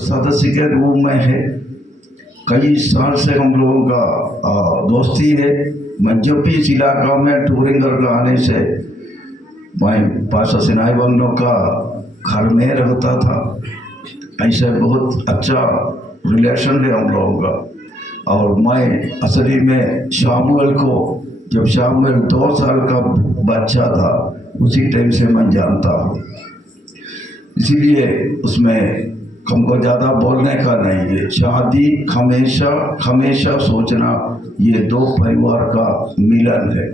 सदस्य के रूप में है। कई साल से हम लोगों का दोस्ती है। मैं जब भी इस इलाका में टूरिंग करके आने से मैं पाशा सिनाई बंगलों का घर में रहता था। ऐसे बहुत अच्छा रिलेशन है हम लोगों का। और मैं असली में शामुएल को, जब शामुएल 2 साल का बच्चा था उसी टाइम से मैं जानता हूँ। इसीलिए उसमें हमको ज़्यादा बोलने का नहीं है। शादी हमेशा हमेशा सोचना ये 2 परिवार का मिलन है।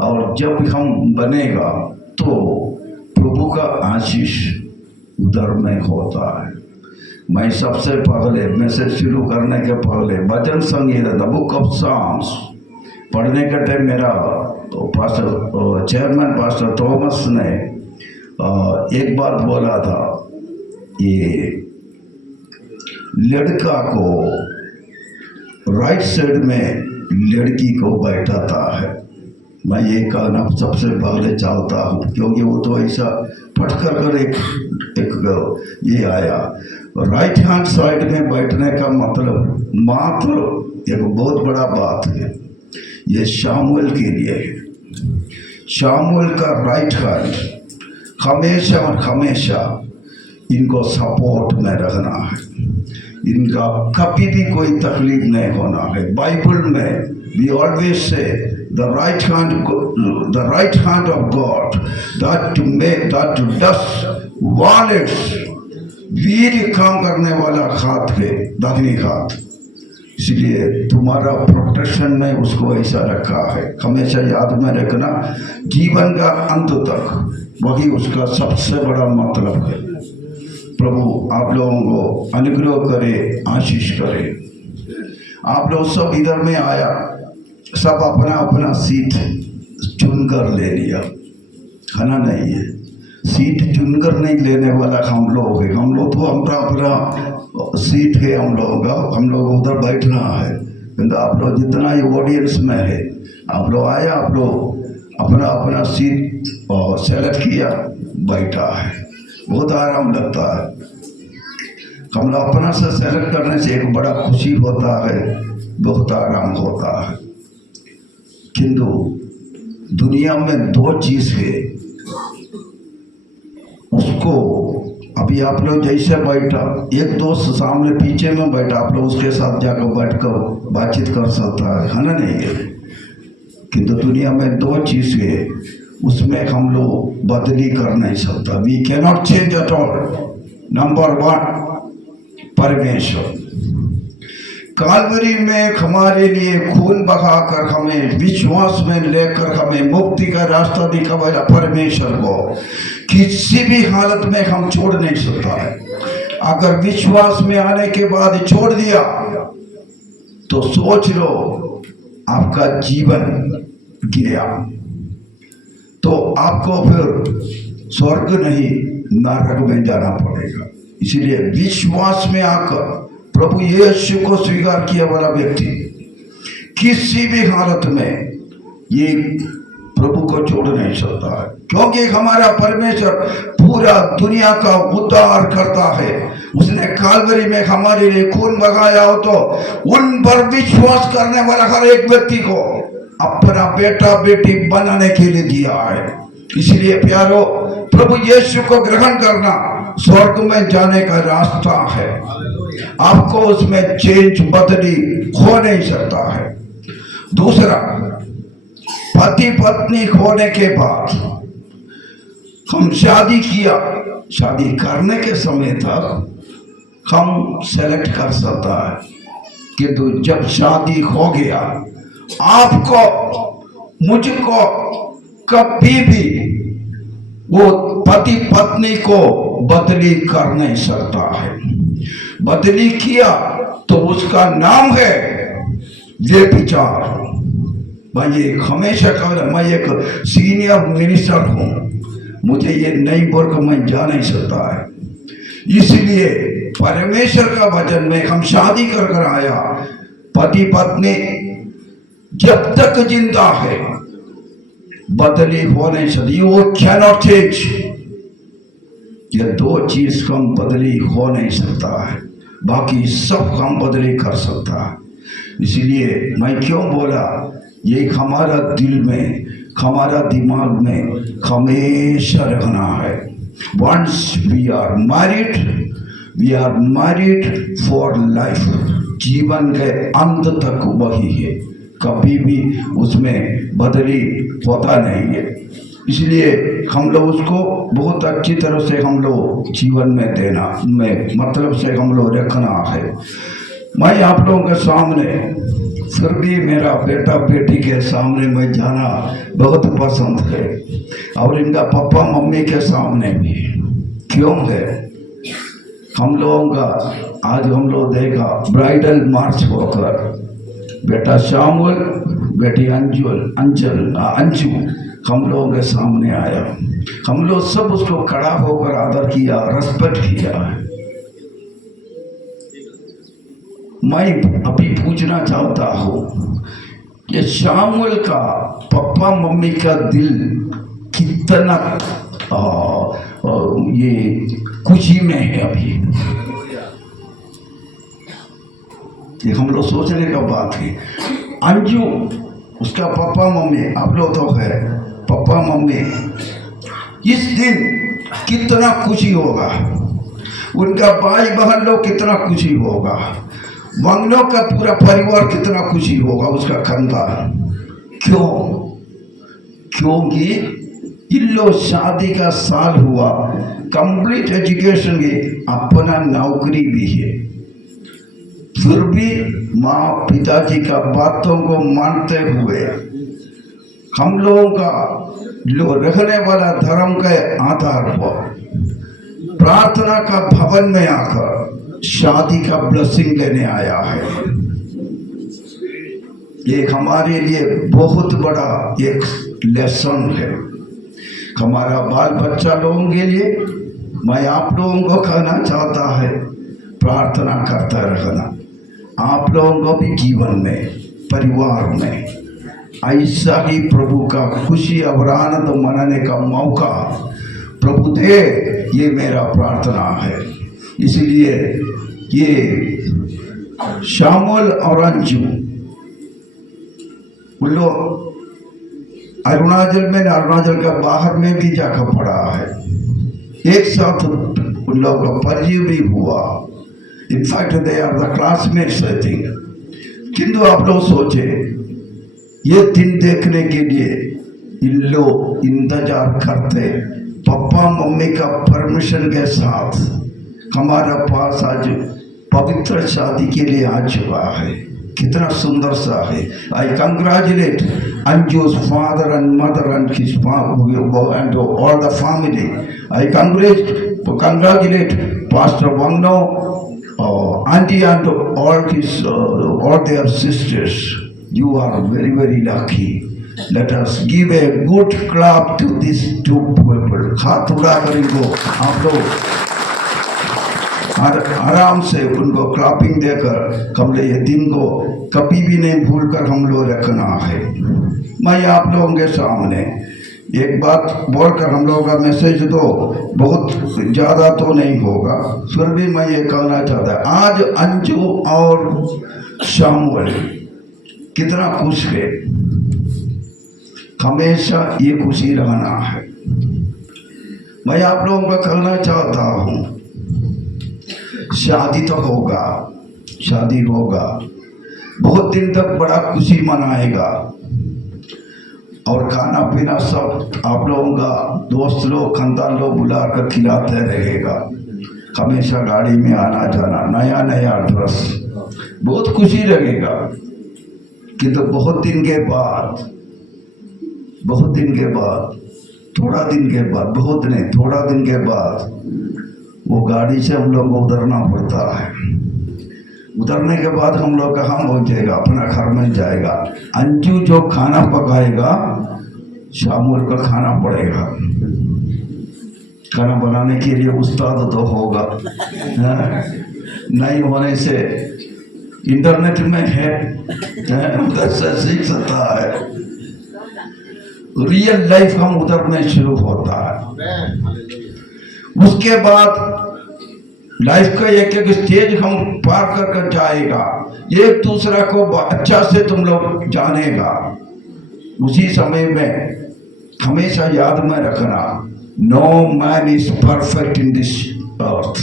और जब हम बनेगा तो प्रभु का आशीष उधर में होता है। मैं सबसे पहले मैसेज शुरू करने के पहले भजन संगीत द बुक ऑफ साम्स पढ़ने के टाइम मेरा पास्टर चेयरमैन पास्टर थॉमस ने एक बात बोला था, ये लड़का को राइट साइड में लड़की को बैठाता है। मैं ये कहना सबसे पहले चाहता हूँ, क्योंकि वो तो ऐसा फट कर एक ये आया। राइट हैंड साइड में बैठने का मतलब मात्र एक बहुत बड़ा बात है। ये शामुएल के लिए है। शामुएल का राइट हैंड हमेशा और हमेशा इनको सपोर्ट में रखना है। इनका कभी भी कोई तकलीफ नहीं होना है। बाइबल में we always say the right hand of God that to make that to does wonders, वीर काम करने वाला हाथ है दाहिनी हाथ। इसलिए तुम्हारा प्रोटेक्शन में उसको ऐसा रखा है। हमेशा याद में रखना, जीवन का अंत तक वही उसका सबसे बड़ा मतलब है। प्रभु आप लोगों को अनुग्रह करे, आशीष करे। आप लोग सब इधर में आया, सब अपना अपना सीट चुनकर ले लिया, खाना नहीं है। सीट चुनकर नहीं लेने वाला हम लोग है। हम लोग तो अपना अपना सीट है हम लोगों का, हम लोग उधर बैठना है। किंतु आप लोग जितना ही ऑडियंस में है, आप लोग आया, आप लोग अपना अपना सीट सेलेक्ट किया, बैठा है। बहुत आराम लगता है। हम लोग अपना से सेलेक्ट करने से एक बड़ा खुशी होता है, बहुत आराम होता है। किंतु दुनिया में 2 चीज़ है, उसको अभी आप लोग जैसे बैठा, एक दोस्त सामने पीछे में बैठा, आप लोग उसके साथ जाकर बैठकर बातचीत कर सकता है ना, नहीं है। किंतु दुनिया में 2 चीज़ है, उसमें हम लोग बदली कर नहीं सकता। We cannot change at all. Number 1 परमेश्वर कालवरी में हमारे लिए खून बहाकर हमें विश्वास में लेकर हमें मुक्ति का रास्ता दिखाया। परमेश्वर को किसी भी हालत में हम छोड़ नहीं सकता है। अगर विश्वास में आने के बाद छोड़ दिया तो सोच लो आपका जीवन गया, तो आपको फिर स्वर्ग नहीं नरक में जाना पड़ेगा। इसलिए विश्वास में आकर प्रभु यीशु को स्वीकार किया वाला व्यक्ति किसी भी हालत में ये प्रभु को छोड़ नहीं सकता है, क्योंकि हमारा परमेश्वर पूरा दुनिया का उद्धार करता है। उसने कालवरी में हमारे लिए खून बहाया हो, तो उन पर विश्वास करने वाला हर एक व्यक्ति को अपना बेटा बेटी बनाने के लिए दिया है। इसलिए प्यारो, प्रभु यीशु को ग्रहण करना स्वर्ग में जाने का रास्ता है। आपको उसमें चेंज बदली हो नहीं सकता है। दूसरा, पति पत्नी होने के बाद हम शादी किया, शादी करने के समय तक हम सेलेक्ट कर सकता है, किंतु जब शादी हो गया आपको मुझको कभी भी वो पति पत्नी को बदली कर नहीं सकता है। बदली किया तो उसका नाम है व्यभिचार। मैं ये हमेशा कहता, मैं एक सीनियर मिनिस्टर हूँ, मुझे ये नहीं बोलकर मैं जा नहीं सकता है। इसलिए परमेश्वर का वचन में हम शादी कर आया, पति पत्नी जब तक जिंदा है बदली हो नहीं सकती। You cannot change. ये दो चीज का हम बदली हो नहीं सकता है, बाकी सब हम बदली कर सकता है। इसलिए मैं क्यों बोला, ये हमारा दिल में, हमारा दिमाग में हमेशा रहना है। Once we are married for life, जीवन के अंत तक वही है, कभी भी उसमें बदली होता नहीं है। इसलिए हम लोग उसको बहुत अच्छी तरह से हम लोग जीवन में देना में मतलब से हम लोग रखना है। मैं आप लोगों के सामने, फिर भी मेरा बेटा बेटी के सामने मैं जाना बहुत पसंद है, और इनका पापा मम्मी के सामने भी। क्यों है, हम लोगों का आज हम लोग देखा ब्राइडल मार्च होकर, बेटा शामुल, बेटी अंजू हम लोगों के सामने आया। हम लोग सब उसको खड़ा होकर आदर किया, रेस्पेक्ट किया। मैं अभी पूछना चाहता हूँ कि शामुल का पापा मम्मी का दिल कितना ये खुशी में है अभी, ये हम लोग सोचने का बात है। अंजू उसका पापा मम्मी, आप लोग तो है पापा मम्मी, इस दिन कितना खुशी होगा, उनका भाई बहन लोग कितना खुशी होगा, मंगलों का पूरा परिवार कितना खुशी होगा, उसका खानदान। क्यों? क्योंकि इन लोग शादी का साल हुआ, कंप्लीट एजुकेशन की, अपना नौकरी भी है, फिर भी माँ पिताजी का बातों को मानते हुए हम लोगों का रहने वाला धर्म के आधार पर प्रार्थना का भवन में आकर शादी का ब्लेसिंग लेने आया है। ये हमारे लिए बहुत बड़ा एक लेसन है, हमारा बाल बच्चा लोगों के लिए। मैं आप लोगों को कहना चाहता है, प्रार्थना करता रहना, आप लोगों को भी जीवन में, परिवार में ऐसा ही प्रभु का खुशी और आनंद मनाने का मौका प्रभु दे, ये मेरा प्रार्थना है। इसलिए ये शामुल और अंजू उन लोग अरुणाचल में, अरुणाचल का बाहर में भी जाकर पढ़ा है, एक साथ उन लोगों का परिचय भी हुआ। In fact they are the classmates I think. किंतु आप लोग सोचे, ये दिन देखने के लिए इन लोग इंतजार करते, पापा मम्मी का परमिशन के साथ हमारा पास आज पवित्र शादी के लिए आ चुका है। कितना सुंदर सा है। आई congratulate Anju's father and mother and his and all the family. I congratulate Pastor Wangno, auntie and all their sisters. You are very, very lucky. Let us give a good clap to these two people. हाथ उड़ा कर इनको आप लोग आराम से उनको clapping देकर हमने ये दिन को कभी भी नहीं भूलकर हम लोग रखना है। मैं आप लोगों के सामने एक बात बोलकर हम लोगों का मैसेज तो बहुत ज़्यादा तो नहीं होगा, फिर भी मैं ये कहना चाहता आज अंजू और शामुल कितना खुश है, हमेशा ये खुशी रहना है। मैं आप लोगों को कहना चाहता हूँ, शादी तो होगा, शादी होगा, बहुत दिन तक बड़ा खुशी मनाएगा और खाना पीना सब आप लोगों का दोस्त लोग, खानदान लोग बुला कर खिलाते रहेगा, हमेशा गाड़ी में आना जाना, नया नया ड्रेस, बहुत खुशी लगेगा। किंतु बहुत दिन के बाद, थोड़ा दिन के बाद, बहुत नहीं थोड़ा दिन के बाद वो गाड़ी से हम लोग को उतरना पड़ता है। उतरने के बाद हम लोग कहाँ पहुँचेगा, अपना घर में जाएगा। अंजू जो खाना पकाएगा शामुल को खाना पड़ेगा। खाना बनाने के लिए उस्ताद तो होगा, नहीं होने से इंटरनेट में है, उधर से सीख सकता है। रियल लाइफ हम उधर में शुरू होता है। उसके बाद लाइफ का एक एक स्टेज हम पार कर कर जाएगा, एक दूसरा को अच्छा से तुम लोग जानेगा। उसी समय में हमेशा याद में रखना, no man is perfect in this earth.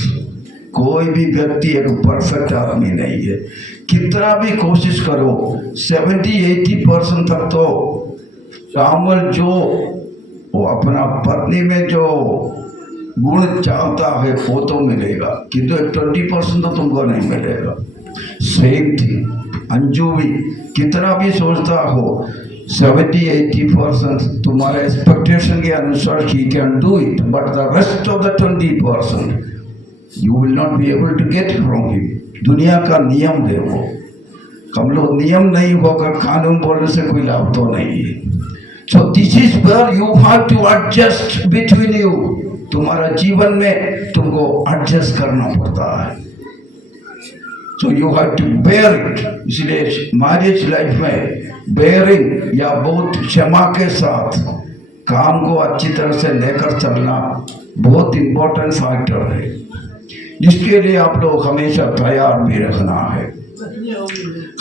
कोई भी व्यक्ति एक परफेक्ट आदमी नहीं है। कितना भी कोशिश करो, 70-80% तक तो शामिल जो वो अपना पत्नी में जो गुण चाहता है वो तो मिलेगा, किंतु 20% तो तुमको नहीं मिलेगा। सेम थी अंजू भी, कितना भी सोचता हो 70-80% तुम्हारे एक्सपेक्टेशन के अनुसार she can do it, but the rest of the 20% you will not be able to get from him. दुनिया का नियम है वो। हम लोग नियम नहीं होकर कानून बोलने से कोई लाभ तो नहीं है। So this is where you have to adjust between you. तुम्हारा जीवन में तुमको एडजस्ट करना पड़ता है। So you have to bear it. इसलिए मैरिज लाइफ में बेयरिंग या बहुत क्षमा के साथ काम को अच्छी तरह से लेकर चलना बहुत इंपॉर्टेंट फैक्टर है। इसके लिए आप लोग हमेशा तैयार भी रखना है।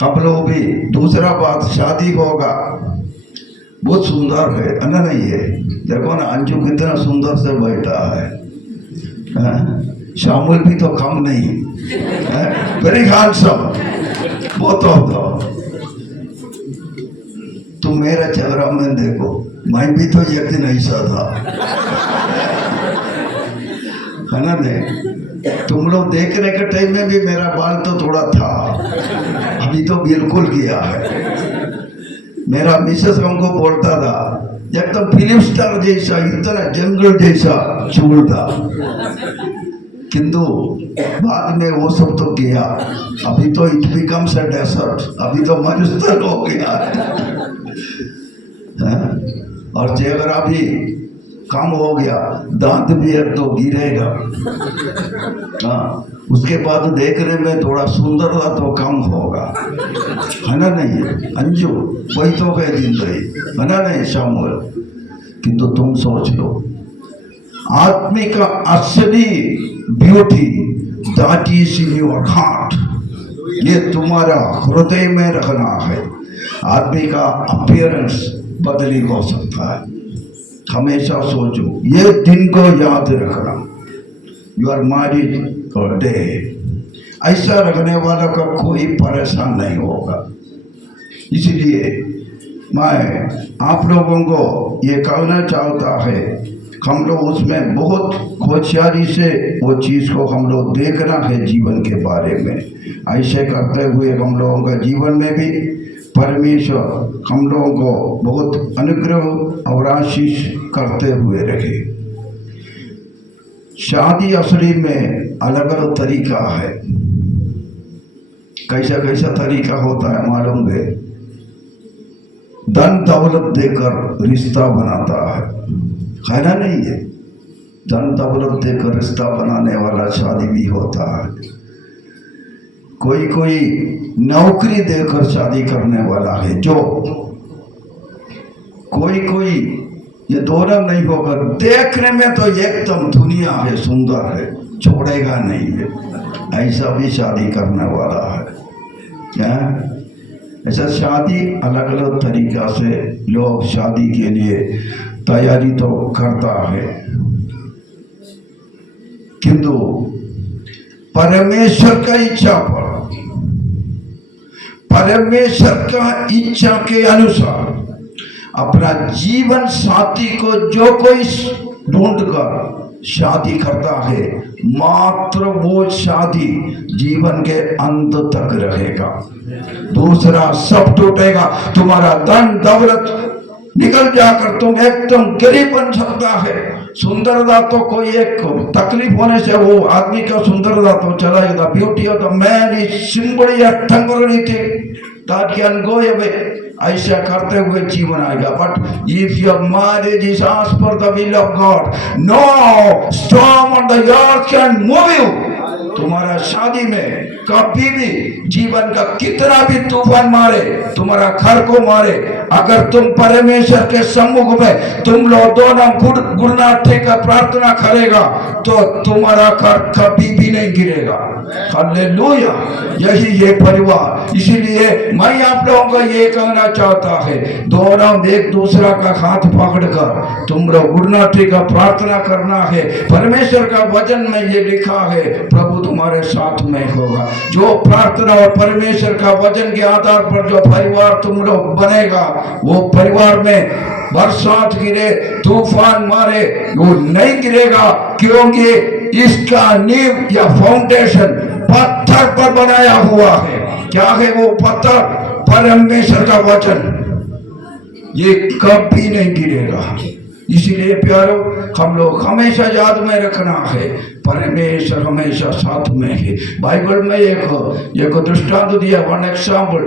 हम लोग भी दूसरा बात, शादी होगा बहुत सुंदर है ना, नहीं है? देखो ना अंजू कितना सुंदर से बैठा है, शामिल भी तो कम नहीं, very handsome both of them. तुम मेरा चेहरा में देखो, मैं भी तो एक दिन ऐसा था, है ना? नहीं, तुम लोग देखने के टाइम में भी मेरा बाल तो थोड़ा था, अभी तो बिल्कुल गया है। मेरा मिसेस हमको बोलता था एकदम फिल्म स्टार जैसा, इतना जंगल जैसा चूल था, किंतु बाद में वो सब तो गया। अभी तो इट बिकम्स अ डेजर्ट, अभी तो मरुस्थल हो गया है। और चेहरा भी कम हो गया, दांत भी एक तो गिरेगा। हाँ, उसके बाद देखने में थोड़ा सुंदरता तो कम होगा, है ना? नहीं अंजू, वही तो कह जिंदगी, है ना? नहीं शामिल, किंतु तुम सोच लो, आदमी का असली beauty that is in your heart. ये तुम्हारा हृदय में रखना है। आदमी का अपीयरेंस बदली हो सकता है। हमेशा सोचो, ये दिन को याद रखना, यू आर मैरिड डे। ऐसा रखने वाला का कोई परेशान नहीं होगा। इसलिए मैं आप लोगों को ये कहना चाहता है, हम लोग उसमें बहुत होशियारी से वो चीज़ को हम लोग देखना है जीवन के बारे में। ऐसे करते हुए हम लोगों का जीवन में भी परमेश्वर हम लोगों को बहुत अनुग्रह और आशीष करते हुए रखे। शादी असली में अलग अलग तरीका है। कैसा कैसा तरीका होता है मालूम है? धन दौलत देकर रिश्ता बनाता है ना? नहीं है? धन दौलत देकर रिश्ता बनाने वाला शादी भी होता है। कोई कोई नौकरी देकर शादी करने वाला है, जो कोई कोई ये दोनों नहीं होगा। देखने में तो एकदम दुनिया है, सुंदर है, छोड़ेगा नहीं है, ऐसा भी शादी करने वाला है। क्या ऐसा शादी अलग अलग तरीका से लोग शादी के लिए तैयारी तो करता है, किंतु परमेश्वर का इच्छा पर, परमेश्वर का इच्छा के अनुसार अपना जीवन साथी को जो कोई ढूंढकर शादी करता है, मात्र वो शादी जीवन के अंत तक रहेगा। दूसरा सब टूटेगा। तुम्हारा धन दौलत निकल जाकर तुम एकदम गरीब बन सकता है। सुंदरता तो कोई एक तकलीफ होने से वो आदमी का सुंदरता तो चला जाता। Beauty of the man is simply a temporary thing that can go away. ऐसा करते हुए जीवन आएगा। But if your marriage is as per the will of God, no storm on the earth can move you. तुम्हारा शादी में कभी भी जीवन का कितना भी तूफान मारे, तुम्हारा घर को मारे, अगर तुम परमेश्वर के सम्मुख में तुम लोग दोनों गुड़नाथे का प्रार्थना करेगा तो तुम्हारा घर कभी भी नहीं गिरेगा। हालेलुया, यही ये परिवार। इसीलिए मैं आप लोगों को ये कहना चाहता है, दोनों एक दूसरा का हाथ पकड़कर तुम लोग गुड़नाथे का प्रार्थना करना है। परमेश्वर का वचन में ये लिखा है, प्रभु तुम्हारे साथ में होगा। जो प्रार्थना और परमेश्वर का वचन के आधार पर जो परिवार तुम लोग बनेगा, वो परिवार में बरसात गिरे, तूफान मारे, वो नहीं गिरेगा, क्योंकि इसका नींव या फाउंडेशन पत्थर पर बनाया हुआ है। क्या है वो पत्थर? परमेश्वर का वचन। ये कभी नहीं गिरेगा। इसीलिए प्यारो, हम लोग हमेशा याद में रखना है, परमेश्वर हमेशा साथ में है। बाइबल में एक दृष्टांत दिया, वन एग्जाम्पल।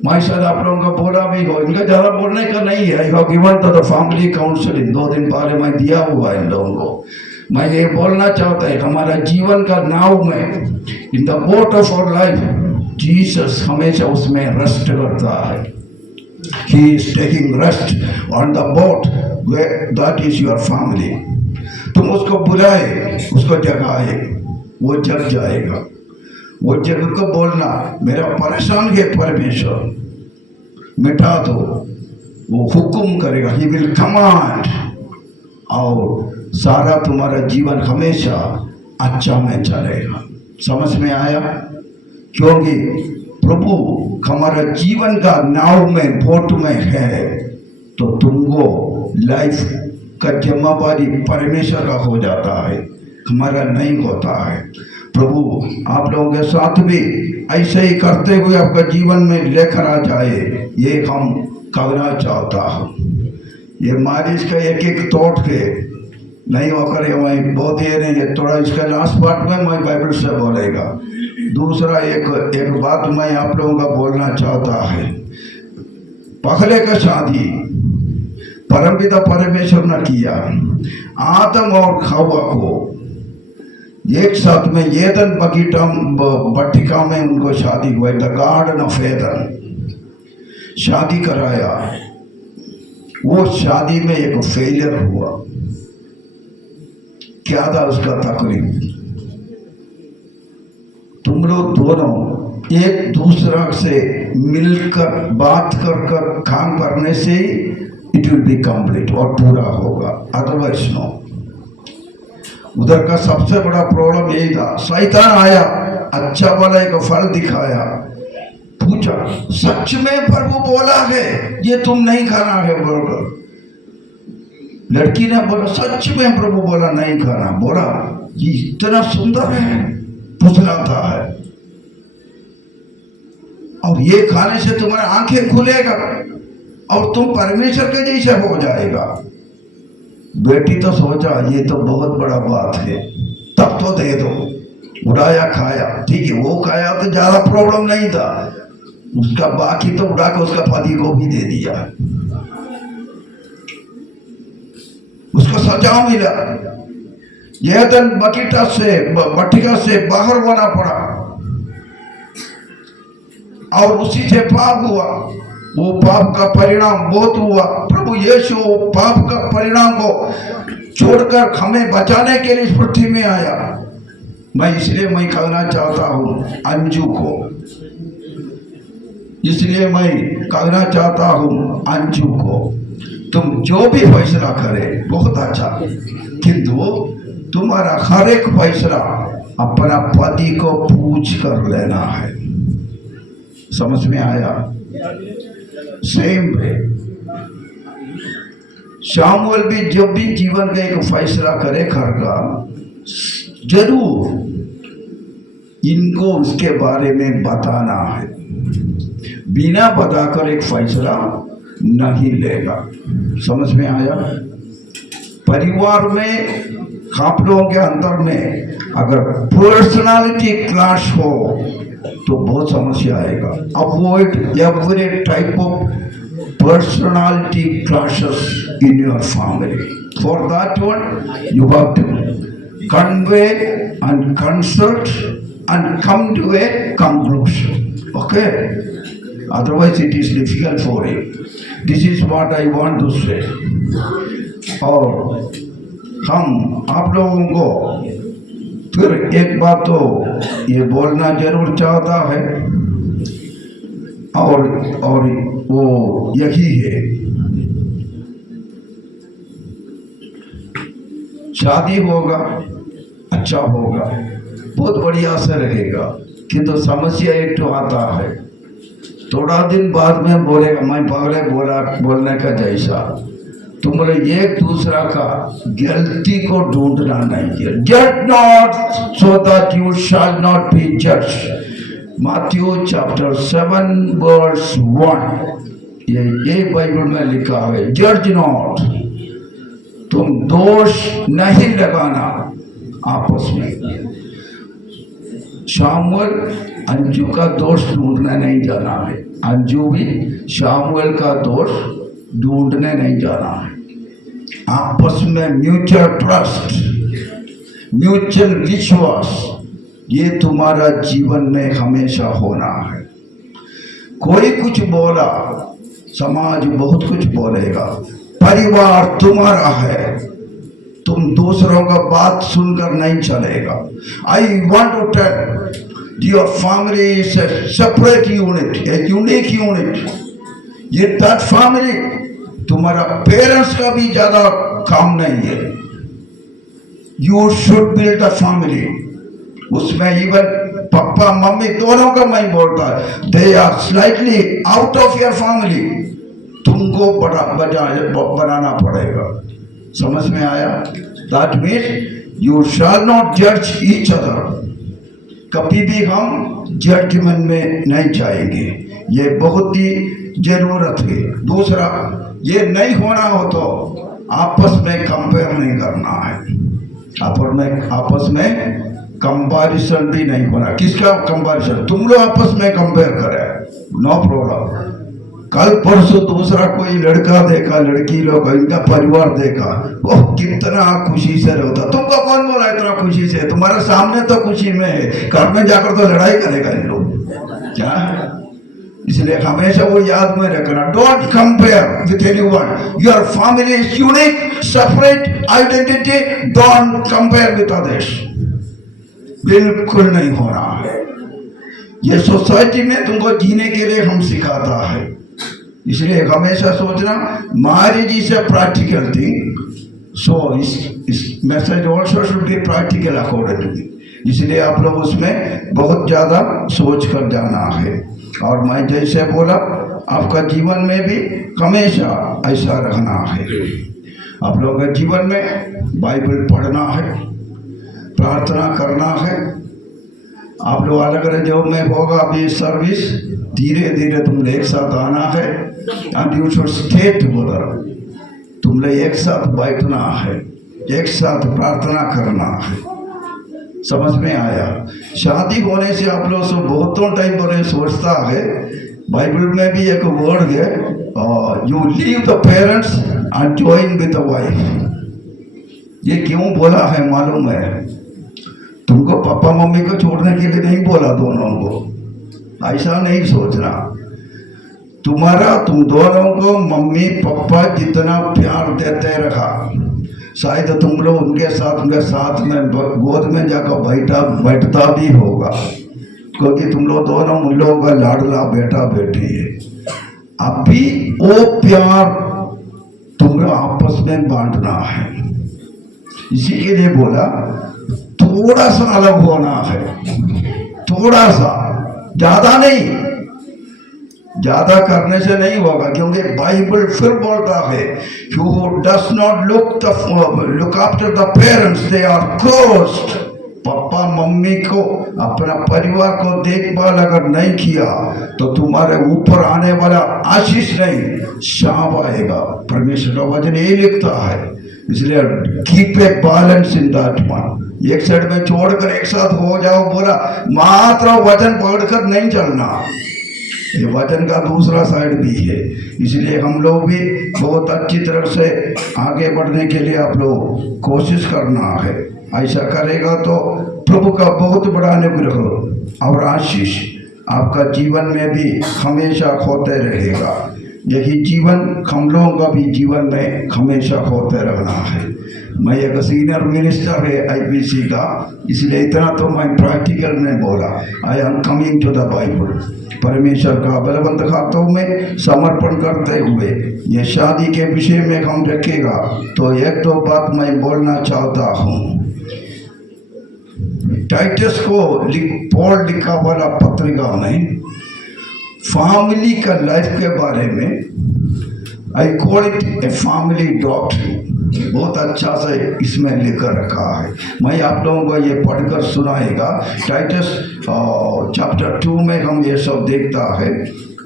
मैं शायद आप लोगों को बोला भी हो, इनका ज्यादा बोलने का नहीं है। I have given to the family counselling, 2 दिन पहले मैं दिया हुआ इन लोगों को। मैं ये बोलना चाहता है, हमारा जीवन का नाव में, in the boat of our life, Jesus हमेशा उसमें रेस्ट करता है। He is taking rest on the boat, where that is your family. तुम उसको बुलाए, उसको जगाए, वो जग जाएगा। वो जग को बोलना, मेरा परेशान है परमेश्वर, मिटा दो, वो हुक्म करेगा, he will command, और सारा तुम्हारा जीवन हमेशा अच्छा में चलेगा। समझ में आया? क्योंकि प्रभु हमारा जीवन का नाव में, बोट में है, तो तुमको लाइफ का जिम्मेवारी परमेश्वर का हो जाता है, हमारा नहीं होता है। प्रभु आप लोगों के साथ भी ऐसे ही करते हुए आपका जीवन में लेकर आ जाए, ये हम कहना चाहता हूँ। ये मारिश का एक थॉट के नहीं होकर मैं बहुत ये नहीं है, थोड़ा इसका लास्ट पार्ट में मैं बाइबल से बोलेगा। दूसरा एक बात मैं आप लोगों का बोलना चाहता है, पहले का शादी परमपिता परमेश्वर ने किया, आदम और हव्वा को एक साथ में एदन बटिका में उनको शादी हुई, द गार्डन ऑफ एदन, शादी कराया। वो शादी में एक फेलियर हुआ। क्या था उसका तकलीफ? तुम लोग दोनों एक दूसरा से मिलकर बात कर काम करने से इट विल बी कंप्लीट और पूरा होगा, अदरवाइज नो। उधर का सबसे बड़ा प्रॉब्लम यही था। शैतान आया, अच्छा वाला एक फल दिखाया, पूछा सच में प्रभु बोला है ये तुम नहीं खाना है? बोलकर लड़की ने बोला सच में प्रभु बोला नहीं खाना। बोला ये इतना सुंदर है, फुसलाता है, और ये खाने से तुम्हारी आंखें खुलेगा और तुम परमेश्वर के जैसे हो जाएगा। बेटी तो सोचा ये तो बहुत बड़ा बात है, तब तो दे दो। उड़ाया, खाया, ठीक है, वो खाया तो ज्यादा प्रॉब्लम नहीं था, उसका बाकी तो उड़ा के उसका पति को भी दे दिया, उसको सजा मिला। यह दिन बटिका से बाहर होना पड़ा और उसी से पाप हुआ। वो पाप का परिणाम बहुत हुआ। प्रभु यीशु पाप का परिणाम को छोड़कर हमें बचाने के लिए इस पृथ्वी में आया। इसलिए मैं कहना चाहता हूँ अंजू को, इसलिए मैं कहना चाहता हूँ अंजू को, तुम जो भी फैसला करे बहुत अच्छा, किंतु तुम्हारा हर एक फैसला अपना पति को पूछ कर लेना है। समझ में आया? सेम वे शामुएल भी जब भी जीवन का एक फैसला करे घर का, जरूर इनको उसके बारे में बताना है। बिना बताकर एक फैसला नहीं लेगा। समझ में आया? परिवार में आप लोगों के अंदर में अगर पर्सनालिटी क्लैश हो तो बहुत समस्या आएगा। Avoid every type of personality clashes in your family. For that one you have to convey and consult and come to a conclusion. Okay? Otherwise it is difficult for you. This is what I want to say. और हम आप लोगों को फिर एक बात तो ये बोलना जरूर चाहता है, और वो यही है, शादी होगा, अच्छा होगा, बहुत बढ़िया से रहेगा, किंतु समस्या एक तो आता है, थोड़ा दिन बाद में बोलेगा मैं पहले बोलने का जैसा, तुम बोले एक दूसरा का गलती को ढूंढना नहीं है. Judge not so that you shall not be judged. Matthew chapter 7 verse 1. ये बाइबल में लिखा है, जज नॉट, तुम दोष नहीं लगाना आपस में. शामुएल अंजू का दोष ढूंढने नहीं जाना है, अंजू भी शामुएल का दोष ढूंढने नहीं जाना है. आपस में म्यूचुअल ट्रस्ट, म्यूचुअल विश्वास, ये तुम्हारा जीवन में हमेशा होना है. कोई कुछ बोला, समाज बहुत कुछ बोलेगा, परिवार तुम्हारा है, तुम दूसरों का बात सुनकर नहीं चलेगा. I want to tell your family is a separate unit, a unique unit. ये दैट फैमिली तुम्हारा पेरेंट्स का भी ज्यादा काम नहीं है. You should build a family. उसमें इवन पापा मम्मी दोनों का मैं बोलता है, they are slightly out of your family. तुमको बनाना पड़ेगा. समझ में आया? That means you shall not जज ईच अदर. कभी भी हम जजमेंट में नहीं जाएंगे, ये बहुत ही जरूरत है. दूसरा, ये नहीं होना हो तो आपस में कंपेयर नहीं करना है, आपस में कंपैरिजन भी नहीं होना. किसका कंपैरिजन? तुम लोग आपस में कंपेयर करें, नो प्रॉब्लम. कल परसों दूसरा कोई लड़का देखा, लड़की लोग, इनका परिवार देखा, वो कितना खुशी से रहता. तुमको कौन बोला इतना खुशी से? तुम्हारे सामने तो खुशी में है, घर में जाकर तो लड़ाई करेगा इन लोग. क्या? इसलिए हमेशा वो याद में रखना, don't compare with anyone. Your family is unique, separate identity. Don't compare with others. बिल्कुल नहीं होना है. ये सोसाइटी में तुमको जीने के लिए हम सिखाता है. इसलिए हमेशा सोचना, marriage is a practical thing, so this message also should be practical according to me. इसलिए आप लोग उसमें बहुत ज़्यादा सोच कर जाना है. और मैं जैसे बोला, आपका जीवन में भी हमेशा ऐसा रहना है. आप लोगों के जीवन में बाइबल पढ़ना है, प्रार्थना करना है. आप लोग अलग अलग जॉब में होगा अभी सर्विस, धीरे धीरे तुम लोग एक साथ आना है. And you should stay together. तुम लोग एक साथ बैठना है, एक साथ प्रार्थना करना है. समझ में आया? शादी होने से आप लोग सब बहुतों टाइम पर सोचता है, बाइबल में भी एक वर्ड है, you leave the parents and join with the wife. ये क्यों बोला है मालूम है? तुमको पापा मम्मी को छोड़ने के लिए नहीं बोला दोनों को, ऐसा नहीं सोचना. तुम दोनों को मम्मी पापा जितना प्यार देते रहा, शायद तुम लोग उनके साथ में गोद में जाकर बैठता भी होगा, क्योंकि तुम लोग दोनों उन लोगों का लाडला बेटा बेटी है. अभी वो प्यार तुम लोग आपस में बांटना है. इसी के लिए बोला थोड़ा सा अलग होना है, थोड़ा सा, ज्यादा नहीं. ज्यादा करने से नहीं होगा, क्योंकि बाइबल फिर बोलता है, who does not look after the parents, they are cursed. Papa mummy को, अपना परिवार को देखभाल अगर नहीं किया तो तुम्हारे ऊपर आने वाला आशीष नहीं, शाप आएगा. परमेश्वर का वचन यही लिखता है. इसलिए keep a balance in that one. एक साइड में छोड़कर एक साथ हो जाओ बोला, मात्र वचन पकड़कर नहीं चलना. ये वचन का दूसरा साइड भी है. इसलिए हम लोग भी बहुत अच्छी तरह से आगे बढ़ने के लिए आप लोग कोशिश करना है. ऐसा करेगा तो प्रभु का बहुत बड़ा अनुग्रह और आशीष आपका जीवन में भी हमेशा होते रहेगा। यही जीवन हम लोगों का भी जीवन में हमेशा होते रहना है। मैं एक सीनियर मिनिस्टर है आईपीसी का, इसलिए इतना तो मैं प्रैक्टिकल में बोला। I am coming to the Bible. परमेश्वर का बलवंत हाथों में समर्पण करते हुए ये शादी के विषय में हम रखेगा तो एक दो बात मैं बोलना चाहता हूँ। टाइटस को पॉल लिखा वाला पत्रिका में फैमिली का लाइफ के बारे में I call it a family doctrine, बहुत अच्छा से इसमें लिखकर रखा है। मैं आप लोगों को ये पढ़कर सुनाएगा। टाइटस चैप्टर 2 में हम ये सब देखता है,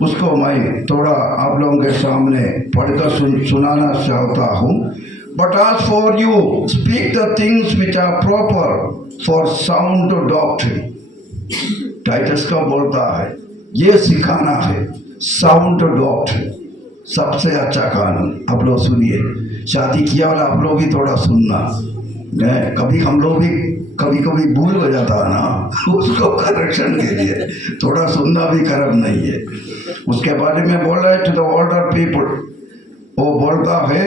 उसको मैं थोड़ा आप लोगों के सामने पढ़कर सुनाना चाहता हूँ। But as for you speak the things which are proper for sound doctrine। Titus का बोलता है ये सिखाना है साउंड डॉक्ट्रिन, सबसे अच्छा कानून। आप लोग सुनिए, शादी किया वाला आप लोग भी थोड़ा सुनना। कभी हम लोग भी कभी कभी भूल हो जाता है ना, उसको करेक्शन के लिए थोड़ा सुनना भी कर्म नहीं है। उसके बारे में बोल रहा है टू द ओल्डर पीपल, वो बोलता है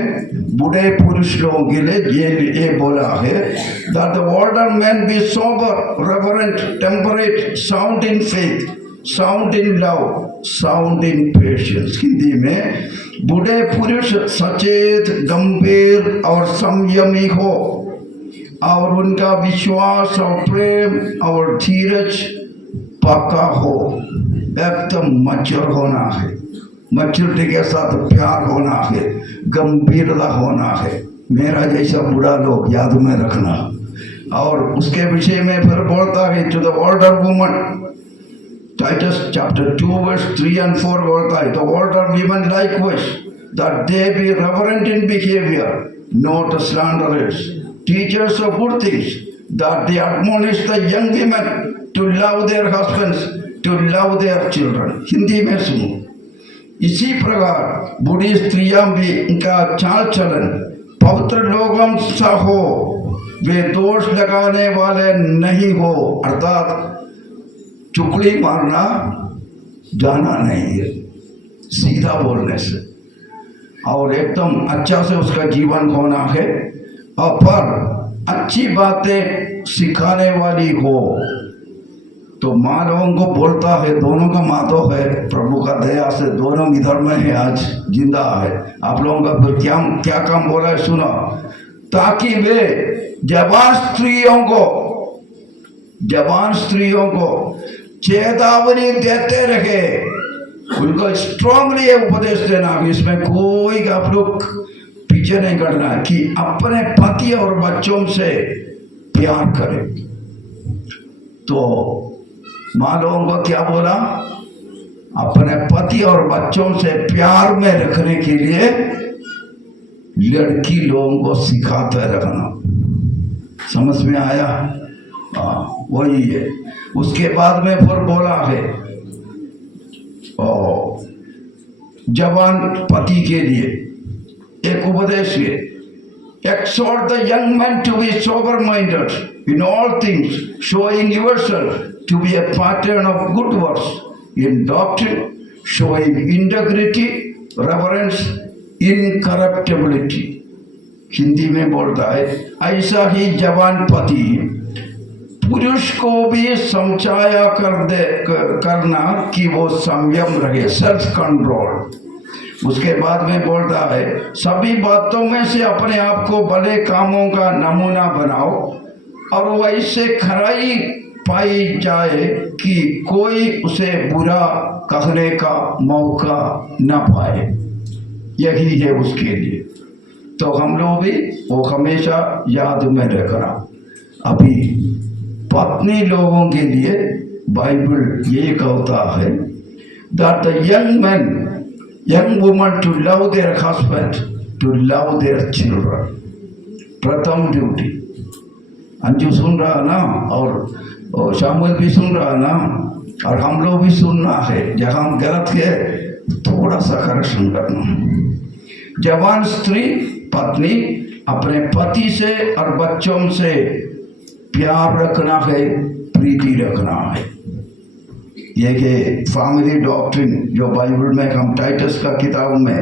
बूढ़े पुरुष लोगों के लिए ये बोला है that the older man B sober, reverent, temperate, sound in faith, sound in love, sound in patience. Hindi में बूढ़े पुरुष सचेत, गंभीर और संयमी हो और उनका विश्वास और प्रेम और धीरज पक्का हो। एकदम मच्योर होना है, मैच्योरिटी के साथ प्यार होना है, गंभीरता होना है। मेरा जैसा बूढ़ा लोग याद में रखना। और उसके विषय में फिर बोलता है to the older woman, Titus chapter 2 verse 3 and 4 बोलता है, the older women likewise that they be reverent in behavior, not slanderers, teachers of good things, that they admonish the young women to love their husbands, to love their children। Hindi में सुनो। इसी प्रकार बूढ़ी स्त्रियां भी इनका चाल चलन पवित्र लोगों सा हो, वे दोष लगाने वाले नहीं हो, अर्थात चुकड़ी मारना जाना नहीं है, सीधा बोलने से, और एकदम अच्छा से उसका जीवन होना है। और पर अच्छी बातें सिखाने वाली हो। तो माँ लोगों को बोलता है, दोनों का माँ तो है, प्रभु का दया से दोनों इधर में है, आज जिंदा है। आप लोगों का फिर क्या क्या काम बोला है सुनो, ताकि वे जवान स्त्रियों को चेतावनी देते रहे, उनको स्ट्रांगली उपदेश देना। इसमें कोई आप लोग पीछे नहीं करना है कि अपने पति और बच्चों से प्यार करें। तो माँ लोगों को क्या बोला, अपने पति और बच्चों से प्यार में रखने के लिए लड़की लोगों को सिखाते रहना। समझ में आया? वही है। उसके बाद में फिर बोला है जवान पति के लिए एक उपदेश है, exhort the young men to be sober minded in all things, showing yourself to be a pattern of good works in doctrine, showing integrity, reverence, incorruptibility। Hindi में बोलता है ऐसा ही जवान पति पुरुष को भी समझाया करना कि वो संयम रहे, सेल्फ कंट्रोल। उसके बाद में बोलता है सभी बातों में से अपने आप को भले कामों का नमूना बनाओ और वैसे खराई पाई जाए कि कोई उसे बुरा कहने का मौका न पाए। यही है उसके लिए। तो हम लोग भी वो हमेशा याद में रखना। अभी पत्नी लोगों के लिए बाइबल ये कहता है that the young woman to love their husband, to love their children। प्रथम ड्यूटी। अंजू सुन रहा ना, और शामुल भी सुन रहा ना, और हम लोग भी सुनना है। जहाँ हम गलत के थोड़ा सा करेक्शन करना। जवान स्त्री पत्नी अपने पति से और बच्चों से प्यार रखना है, प्रीति रखना है। ये कि फैमिली डॉक्ट्रिन जो बाइबल में हम टाइटस का किताब में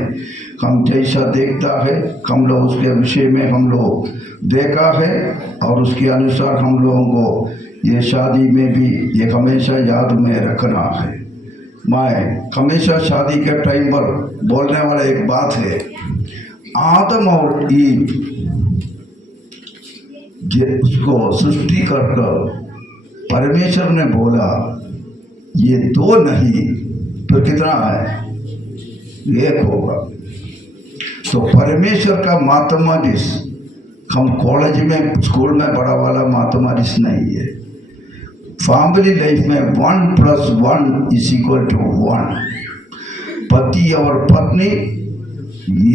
हम जैसा देखता है, हम लोग उसके विषय में हम लोग देखा है और उसके अनुसार हम लोगों को ये शादी में भी ये हमेशा याद में रखना है। मैं हमेशा शादी के टाइम पर बोलने वाला एक बात है, आदम और ईव उसको सृष्टि कर परमेश्वर ने बोला ये दो नहीं तो कितना है, एक होगा। तो परमेश्वर का मैथमेटिक्स हम कॉलेज में स्कूल में पढ़ा वाला मैथमेटिक्स नहीं है। फैमिली लाइफ में 1 + 1 = 1। पति और पत्नी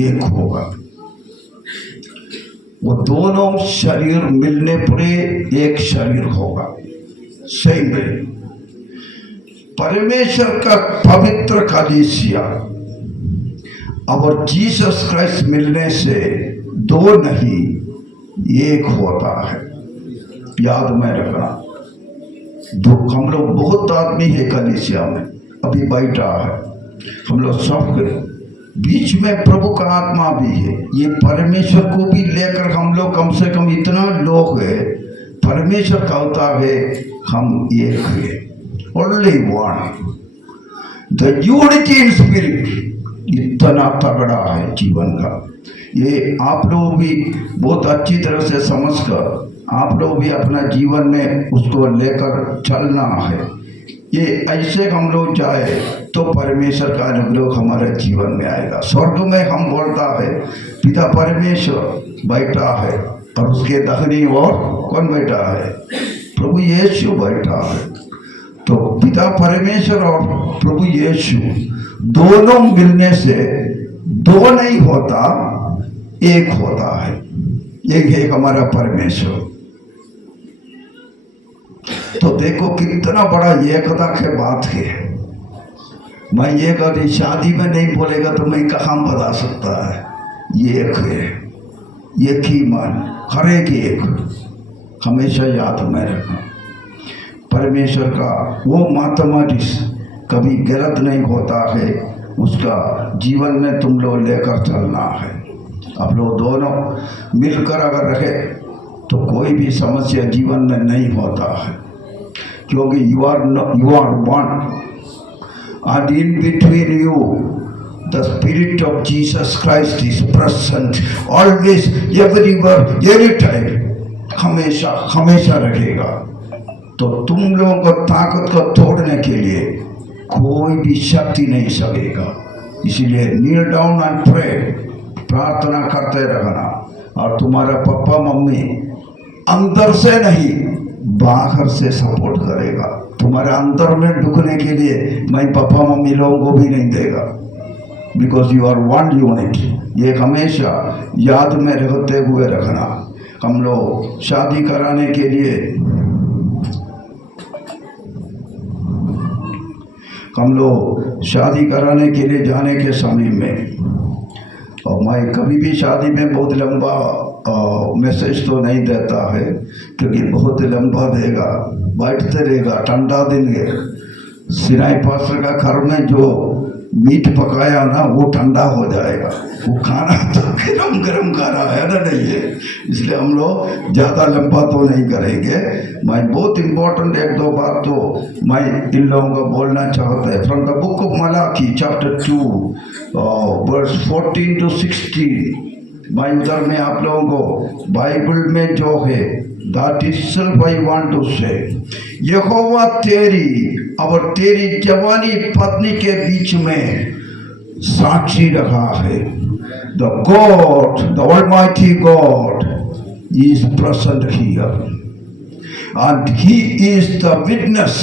एक होगा, वो दोनों शरीर मिलने पर एक शरीर होगा। सही में परमेश्वर का पवित्र कलीसिया और जीसस क्राइस्ट मिलने से दो नहीं एक होता है, याद में रखना। दो हम लोग बहुत आदमी है कलीसिया में अभी बैठा है, हम लोग सबके बीच में प्रभु का आत्मा भी है। ये परमेश्वर को भी लेकर हम लोग कम से कम इतना लोग है, परमेश्वर कहता है हम एक है, only one. The unity in spirit इतना तगड़ा है जीवन का। ये आप लोग भी बहुत अच्छी तरह से समझकर आप लोग भी अपना जीवन में उसको लेकर चलना है। ये ऐसे हम लोग जाए तो परमेश्वर का अनुग्रह हमारे जीवन में आएगा। स्वर्ग में हम बोलता है पिता परमेश्वर बैठा है और उसके दाहिनी ओर कौन बैठा है, प्रभु यीशु बैठा है। तो पिता परमेश्वर और प्रभु यीशु दोनों मिलने से दो नहीं होता, एक होता है। एक है हमारा परमेश्वर। तो देखो कितना बड़ा एकता की बात है। मैं ये कभी शादी में नहीं बोलेगा तो मैं कहाँ बता सकता है। ये एक है, एक ही मन, हर एक हमेशा याद में रखना। परमेश्वर का वो मैथमेटिक्स कभी गलत नहीं होता है, उसका जीवन में तुम लोग लेकर चलना है। आप लोग दोनों मिलकर अगर रहे तो कोई भी समस्या जीवन में नहीं होता है, क्योंकि you are one and in between you the Spirit of Jesus Christ is present always, everywhere, anytime, हमेशा हमेशा रहेगा। तो तुम लोगों को ताकत को तोड़ने के लिए कोई भी शक्ति नहीं सकेगा। इसीलिए नील डाउन एंड प्रे, प्रार्थना करते रहना। और तुम्हारा पापा मम्मी अंदर से नहीं बाहर से सपोर्ट करेगा। तुम्हारे अंदर में ढुकने के लिए मैं पापा मम्मी लोगों को भी नहीं देगा, because you are one unit. ये हमेशा याद में रहते हुए रखना। हम लोग शादी कराने के लिए जाने के समय में, और मैं कभी भी शादी में बहुत लंबा मैसेज तो नहीं देता है, क्योंकि बहुत लंबा देगा, बैठते रहेगा, ठंडा दिन है। सिनाई पास्टर का घर में जो मीट पकाया ना वो ठंडा हो जाएगा, वो खाना तो गरम गरम खाना है ना, नहीं है। इसलिए हम लोग ज़्यादा लंबा तो नहीं करेंगे। मैं बहुत इम्पोर्टेंट एक दो बात तो मैं इन लोगों को बोलना चाहता है। From the book of Malachi chapter 2 verse 14 to 16, मैं उधर में आप लोगों को बाइबल में जो है that itself I want to say, यहोवा तेरी और तेरी जवानी पत्नी के बीच में साक्षी रहा है। The God, the Almighty God is present here and He is the witness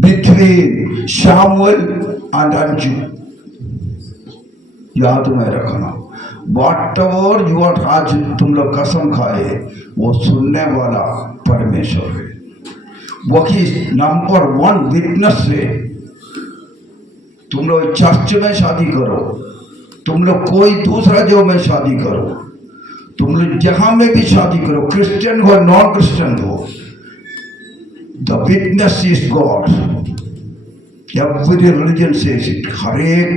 between Samuel and Anju। याद में रखना, whatever you are, आज तुम लोग कसम खाए वो सुनने वाला परमेश्वर है, वही नंबर 1 विटनेस है। तुम लोग चर्च में शादी करो, तुम लोग कोई दूसरा जो में शादी करो, तुम लोग जहां में भी शादी करो, क्रिश्चियन हो नॉन क्रिश्चियन हो, the witness is God. Every religion says it, हर एक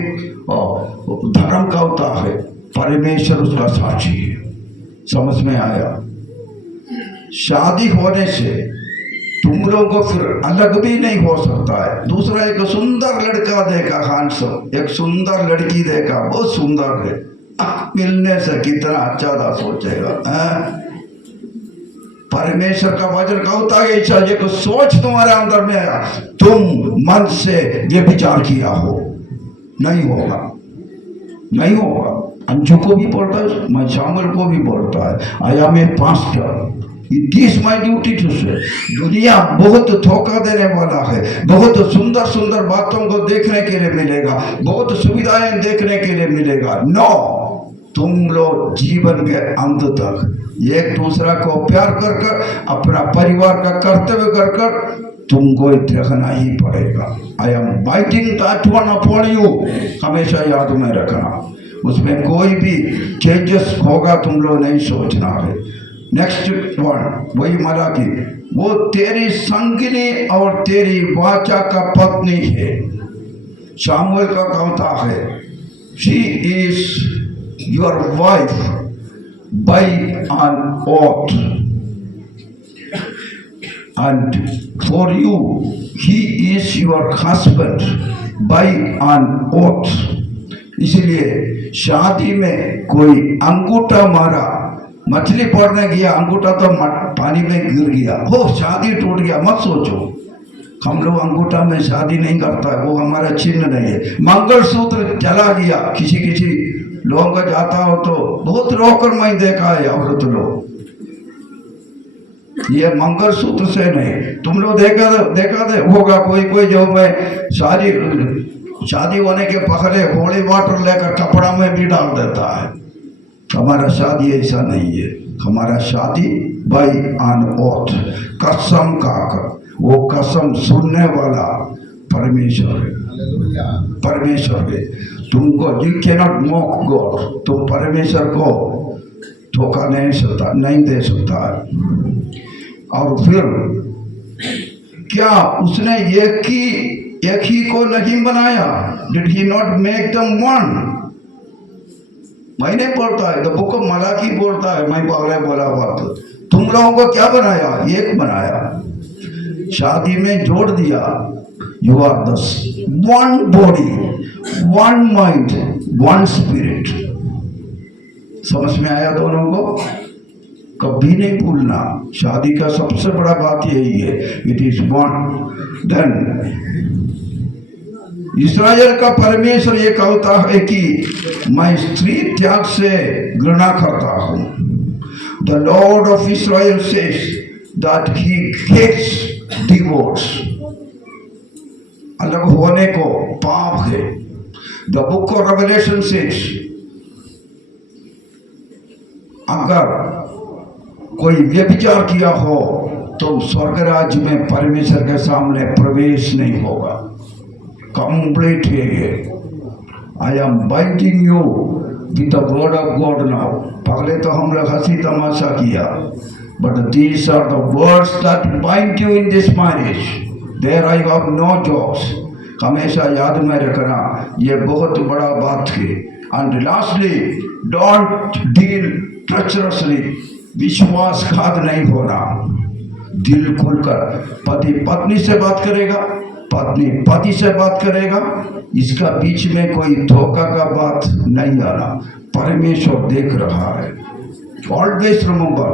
धर्म का होता है परमेश्वर उसका साक्षी है। समझ में आया? शादी होने से तुम लोगों को फिर अलग भी नहीं हो सकता है। दूसरा, एक सुंदर लड़का देखा, हैंडसम, एक सुंदर लड़की देखा, बहुत सुंदर है, मिलने से कितना अच्छा था सोचेगा। परमेश्वर का वचन का होता है इच्छा, ये को सोच तुम्हारे अंदर में आया, तुम मन से ये विचार किया हो, नहीं होगा, नहीं होगा। अंजू को भी बोलता है, मैं शामिल को भी बोलता है, I am a pastor, it is my duty to say. दुनिया बहुत धोखा देने वाला है, बहुत सुंदर सुंदर बातों को देखने के लिए मिलेगा, बहुत सुविधाएं देखने के लिए मिलेगा। नो, तुम लोग जीवन के अंत तक एक दूसरा को प्यार कर कर, अपना परिवार का कर्तव्य कर कर तुमको रखना ही पड़ेगा। I am biting that one upon you, हमेशा याद में रखना। उसमें कोई भी चेंजेस होगा तुम लोग नहीं सोचना है। नेक्स्ट वन, वही मलाकी, वो तेरी संगिनी और तेरी वाचा का पत्नी है। शामुएल का कहता है, she is your wife by an oath, and for you he is your husband by an oath। इसलिए शादी में कोई अंगूठा मारा, मछली पकड़ने गया, अंगूठा तो पानी में गिर गया, हो शादी टूट गया, मत सोचो। हम लोग अंगूठा में शादी नहीं करता है, वो हमारा चिन्ह नहीं है। मंगलसूत्र चला गया, किसी लोगों का जाता हो तो बहुत रोकर मैं देखा है औरत लोग, ये मंगलसूत्र से नहीं। तुम लोग देखा होगा कोई जो मैं शादी होने के पहले होली वाटर लेकर कपड़ा में भी डाल देता है। हमारा शादी ऐसा नहीं है, हमारा शादी बाय एन ओथ, कसम खाकर। वो कसम सुनने वाला परमेश्वर है, परमेश्वर है। तुमको यू कैनॉट मॉक गॉड, तुम परमेश्वर को धोखा नहीं दे सकता है। और फिर क्या उसने एक ही को नहीं बनाया? Did he not make them one? मैंने बोलता है, द बुक ऑफ मलाकी बोलता है, मैं पहले बोला बात, तुम लोगों को क्या बनाया? एक बनाया, शादी में जोड़ दिया। You are the one body, one mind, one spirit. समझ में आया दोनों को? कभी नहीं भूलना, शादी का सबसे बड़ा बात यही है, इट इज वन। देन इस्राएल का परमेश्वर ये कहता है कि मैं स्त्री त्याग से घृणा करता हूं। The Lord of Israel says that he hates divorce. अलग होने को पाप है। The book of Revelation says, अगर कोई व्यभिचार किया हो तो स्वर्ग राज्य में परमेश्वर के सामने प्रवेश नहीं होगा। कंप्लीट है ये। I am binding you with the word of God now. पहले तो हम लोग हंसी तमाशा किया, but these are the words that bind you in this marriage. There I have no jobs. हमेशा याद में रखना, ये बहुत बड़ा बात है। And lastly, don't deal treacherously. विश्वासघात नहीं होना। दिल खुलकर पति पत्नी से बात करेगा, पत्नी पति से बात करेगा, इसका बीच में कोई धोखा का बात नहीं आना। परमेश्वर देख रहा है। Always remember,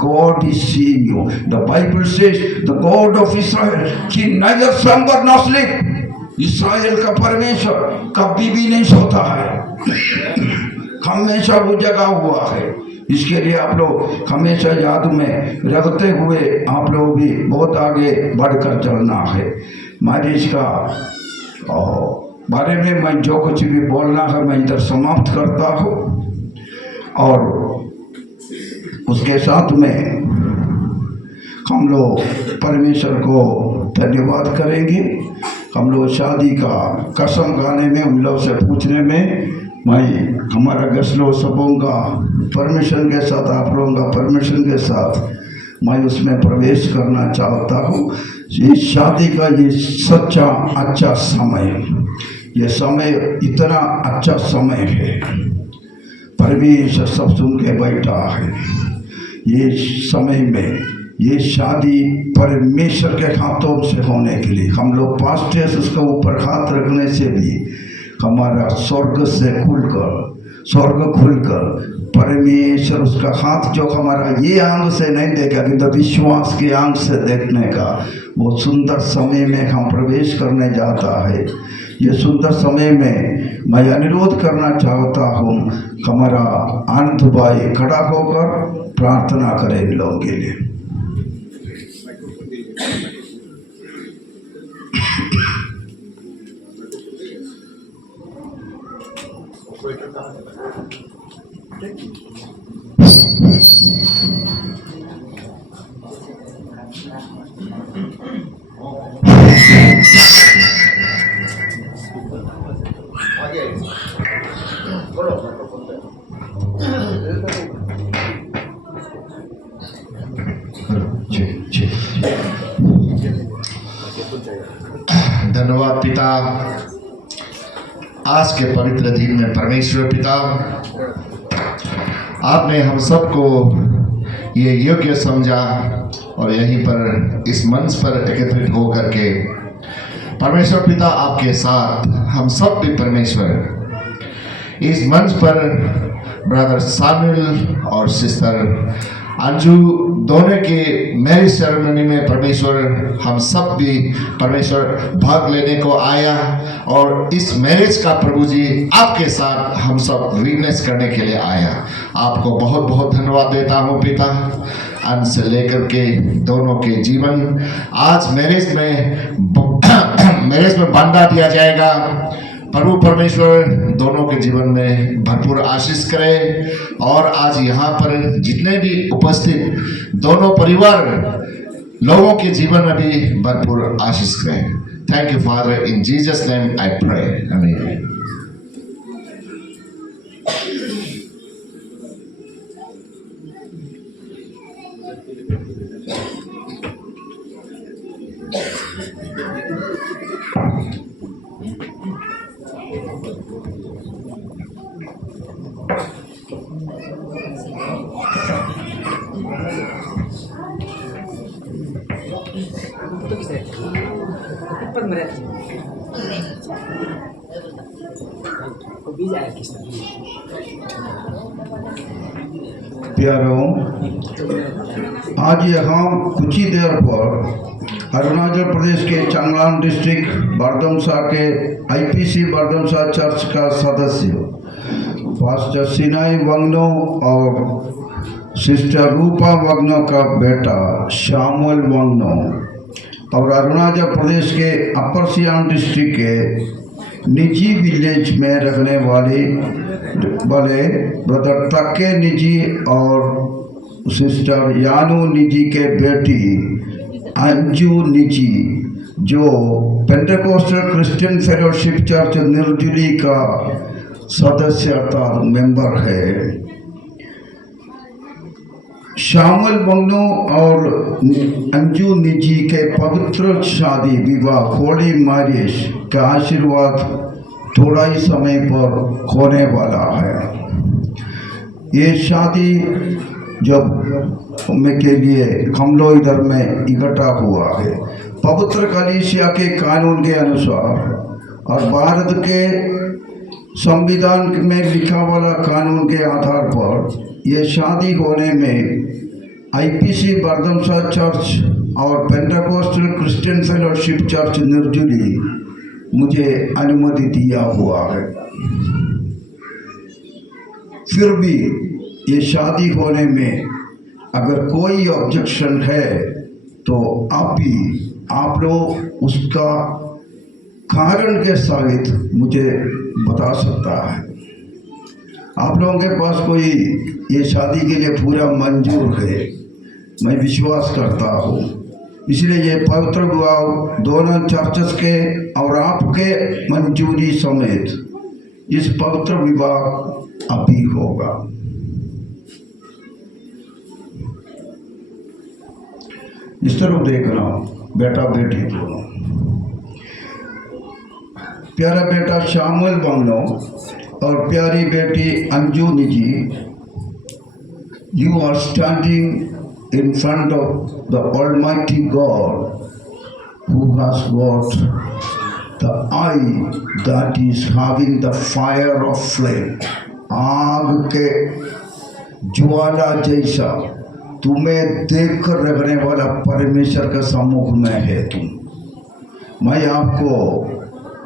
God is seeing you. The Bible says, the God of Israel, he neither slumber nor sleep. इस्राएल का परमेश्वर कभी भी नहीं सोता है, हमेशा वो जगा हुआ है। इसके लिए आप लोग हमेशा याद में रखते हुए आप लोग भी बहुत आगे बढ़कर चलना है। मैरिज का बारे में मैं जो कुछ भी बोलना है मैं इधर समाप्त करता हूँ, और उसके साथ में हम लोग परमेश्वर को धन्यवाद करेंगे। हम लोग शादी का कसम खाने में, उन लोग से पूछने में मैं हमारा गस्लो सबों का परमिशन के साथ, आप लोगों का परमिशन के साथ मैं उसमें प्रवेश करना चाहता हूँ। ये शादी का ये सच्चा अच्छा समय, ये समय इतना अच्छा समय है, परमेश्वर सब सुन के बैठा है। ये समय में ये शादी परमेश्वर के हाथों से होने के लिए हम लोग पास्टर्स उसके ऊपर हाथ रखने से भी हमारा स्वर्ग खुलकर परमेश्वर उसका हाथ जो हमारा ये आंख से नहीं देखा किंतु विश्वास के आंख से देखने का वो सुंदर समय में हम प्रवेश करने जाता है। ये सुंदर समय में मैं अनुरोध करना चाहता हूँ, हमारा आनंद भाई खड़ा होकर प्रार्थना करें इन लोगों के लिए। धन्यवाद पिता, आज के पवित्र दिन में परमेश्वर पिता आपने हम सबको ये योग्य समझा और यहीं पर इस मंच पर एकत्रित होकर के परमेश्वर पिता आपके साथ हम सब भी परमेश्वर इस मंच पर ब्रदर सामुएल और सिस्टर अंजू दोनों के मैरिज सेरेमनी में परमेश्वर हम सब भी परमेश्वर भाग लेने को आया और इस मैरिज का प्रभु जी आपके साथ हम सब विटनेस करने के लिए आया। आपको बहुत बहुत धन्यवाद देता हूँ पिता। अंत से लेकर के दोनों के जीवन आज मैरिज में बांधा दिया जाएगा। प्रभु परमेश्वर दोनों के जीवन में भरपूर आशीष करे और आज यहाँ पर जितने भी उपस्थित दोनों परिवार लोगों के जीवन में भी भरपूर आशीष करे। Thank you Father, in Jesus name I pray, amen. प्यारों, आज यहाँ कुछ ही देर पर अरुणाचल प्रदेश के चांगलांग डिस्ट्रिक्ट बर्दमसा के आईपीसी बर्दमसा चर्च का सदस्य पास्टर सिनाई वंगनो और सिस्टर रूपा वंगनो का बेटा शामुएल वंगनो और अरुणाचल प्रदेश के अपर सियांग डिस्ट्रिक्ट के निजी विलेज में रहने वाले ब्रदर तक्के निजी और सिस्टर यानू निजी के बेटी अंजू निजी जो Pentecostal Christian fellowship church Nirjuli का सदस्यता मेंबर है। शामुएल वंगनो और अंजू निजी के पवित्र शादी विवाह होली मैरिज का आशीर्वाद थोड़ा ही समय पर होने वाला है। ये शादी जब के लिए हम लोग इधर में इकट्ठा हुआ है, पवित्र कलीसिया के कानून के अनुसार और भारत के संविधान में लिखा वाला कानून के आधार पर ये शादी होने में आईपीसी बर्दमसा चर्च और Pentecostal Christian fellowship church Nirjuli मुझे अनुमति दिया हुआ है। फिर भी ये शादी होने में अगर कोई ऑब्जेक्शन है तो आप लोग उसका कारण के सहित मुझे बता सकता है। आप लोगों के पास कोई ये शादी के लिए पूरा मंजूर है, मैं विश्वास करता हूँ। इसलिए ये पवित्र विवाह दोनों चर्चेस के और आपके मंजूरी समेत इस पवित्र विवाह अभी होगा। इस तरफ देखना, बेटा बेटी दोनों। प्यारा बेटा शामुएल बंगनो और प्यारी बेटी अंजू निजी, you are standing in front of the Almighty God who has got the eye that is having the fire of flame, आग के ज्वाला जैसा तुम्हें देख कर रखने वाला परमेश्वर के सम्मुख में है तुम। मैं आपको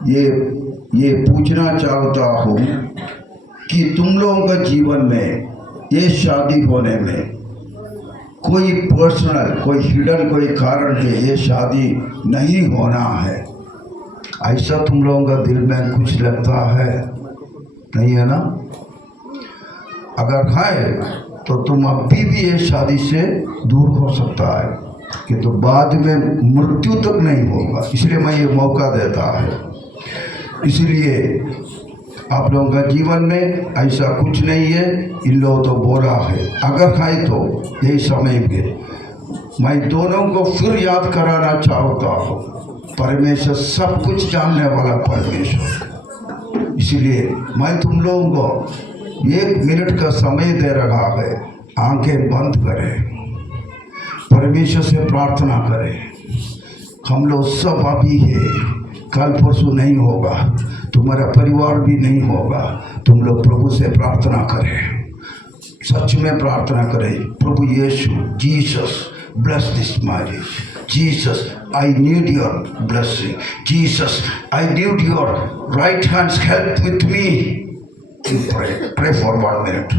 ये पूछना चाहता हूँ कि तुम लोगों का जीवन में ये शादी होने में कोई पर्सनल, कोई हिडन, कोई कारण है ये शादी नहीं होना है, ऐसा तुम लोगों का दिल में कुछ लगता है? नहीं है ना? अगर है तो तुम अभी भी ये शादी से दूर हो सकता है, कि तो बाद में मृत्यु तक नहीं होगा। इसलिए मैं ये मौका देता है। इसलिए आप लोगों का जीवन में ऐसा कुछ नहीं है, इन लोगों तो बोला है। अगर है तो यही समय में मैं दोनों को फिर याद कराना चाहता हूँ, परमेश्वर सब कुछ जानने वाला परमेश्वर। इसलिए मैं तुम लोगों को 1 मिनट का समय दे रहा है। आंखें बंद करें, परमेश्वर से प्रार्थना करें। हम लोग सब अभी है, कल परसों नहीं होगा, तुम्हारा परिवार भी नहीं होगा। तुम लोग प्रभु से प्रार्थना करें, सच में प्रार्थना करें। प्रभु यीशु, Jesus bless this marriage. Jesus, I need your blessing. Jesus, I need your right hand's help with me. Pray for 1 minute.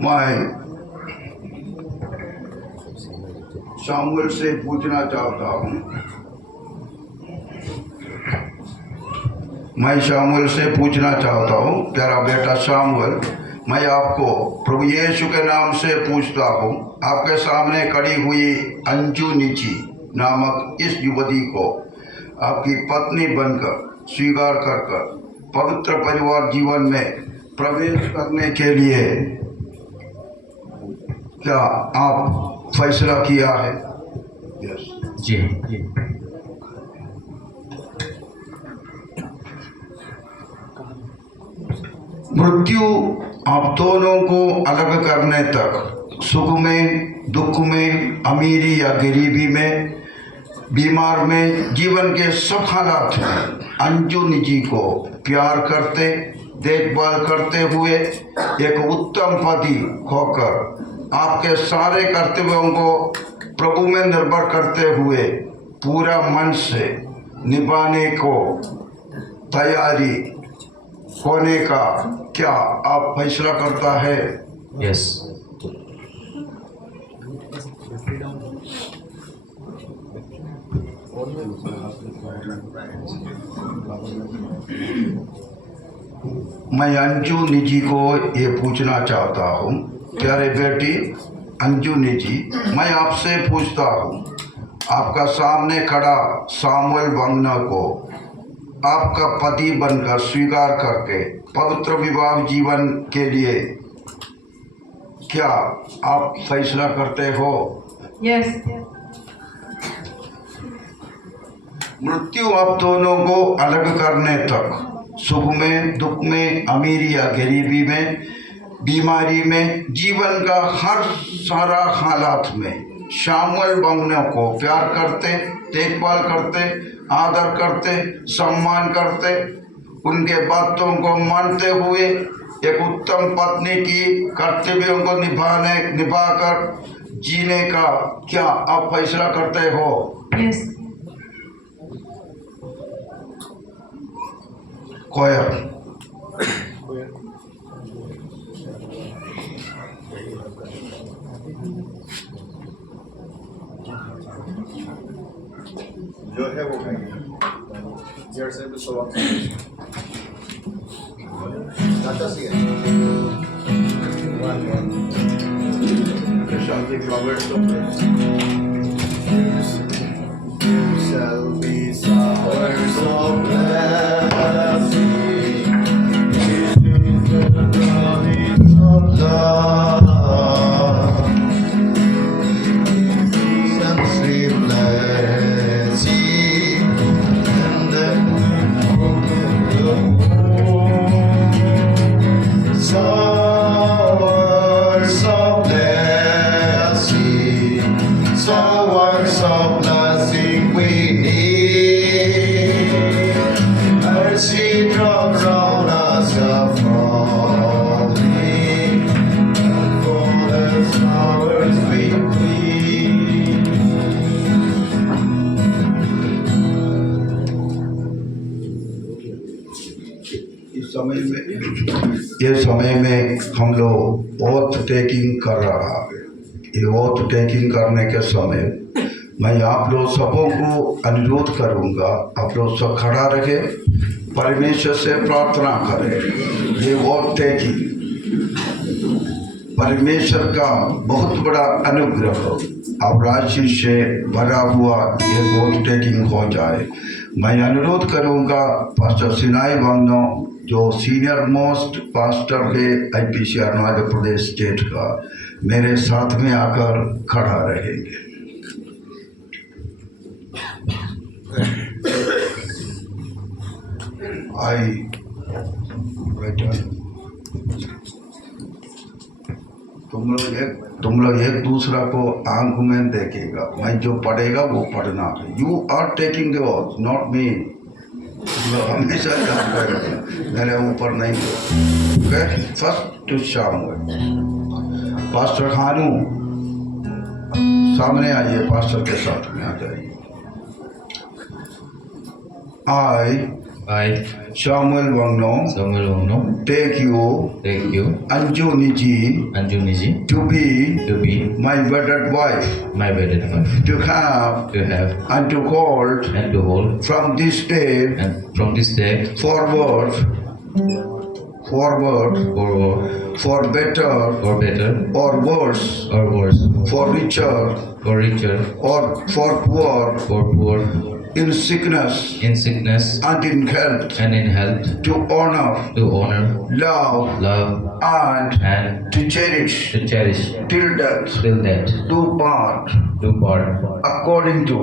मैं शामुएल से पूछना चाहता हूँ, प्यारा बेटा शामुएल, मैं आपको प्रभु यीशु के नाम से पूछता हूँ, आपके सामने खड़ी हुई अंजू निजी नामक इस युवती को आपकी पत्नी बनकर स्वीकार कर पवित्र परिवार जीवन में प्रवेश करने के लिए क्या आप फैसला किया है? यस। जी। मृत्यु आप दोनों को अलग करने तक, सुख में, दुख में, अमीरी या गरीबी में, बीमार में, जीवन के सब हालात में अंजू निजी को प्यार करते, देखभाल करते हुए एक उत्तम पति होकर आपके सारे कर्तव्यों को प्रभु में निर्भर करते हुए पूरा मन से निभाने को तैयारी होने का क्या आप फैसला करता है? यस। मैं अंजू निजी को ये पूछना चाहता हूँ, प्यारे बेटी अंजू निजी, मैं आपसे पूछता हूँ, आपका सामने खड़ा शामुएल बंगना को आपका पति बनकर स्वीकार करके पवित्र विवाह जीवन के लिए क्या आप फैसला करते हो? यस। मृत्यु आप दोनों को अलग करने तक, सुख में, दुख में, अमीरी या गरीबी में, बीमारी में, जीवन का हर सारा हालात में शामुएल बंगना को प्यार करते, देखभाल करते, आदर करते, सम्मान करते, उनके बातों को मानते हुए एक उत्तम पत्नी की कर्तव्यों को निभाकर जीने का क्या आप फैसला करते हो? यस। कोयर। जो है वो कहेंगे जैसे भी सवाल shall be flowers of shall be showers of blessing, promise of love, and sweet blessing, and then showers of blessing, showers of blessing we need. Mercy drops round us are falling, and for the showers we plead. ये समय में हम लोग oath taking कर रहा है। ये oath taking करने के समय मैं आप लोग सबों को अनुरोध करूंगा, आप लोग सब खड़ा रहे, परमेश्वर से प्रार्थना करें। ये ओथ टेकिंग परमेश्वर का बहुत बड़ा अनुग्रह और आशीष से भरा हुआ ये ओथ टेकिंग हो जाए। मैं अनुरोध करूंगा पास्टर सिनाई वांगनो जो सीनियर मोस्ट पास्टर है IPC अरुणाचल प्रदेश स्टेट का, मेरे साथ में आकर खड़ा रहेंगे। तुम लोग एक दूसरा को आंख में देखेगा, मैं जो पढ़ेगा वो पढ़ना है। You are taking the oath, not me. हमेशा याद करेगा, मेरे ऊपर नहीं। First to Samuel. पास्टर खानू सामने आइए, पास्टर के साथ में आ जाइए। I, Samuel Wangno, Samuel Wangno, take you, Anjuniji, to be my wedded wife, my wedded wife, to have and to hold from this day and from this day forward, forward, for better or worse, for richer or for poor, in sickness and in health, to honor, love and to cherish till death, to part according to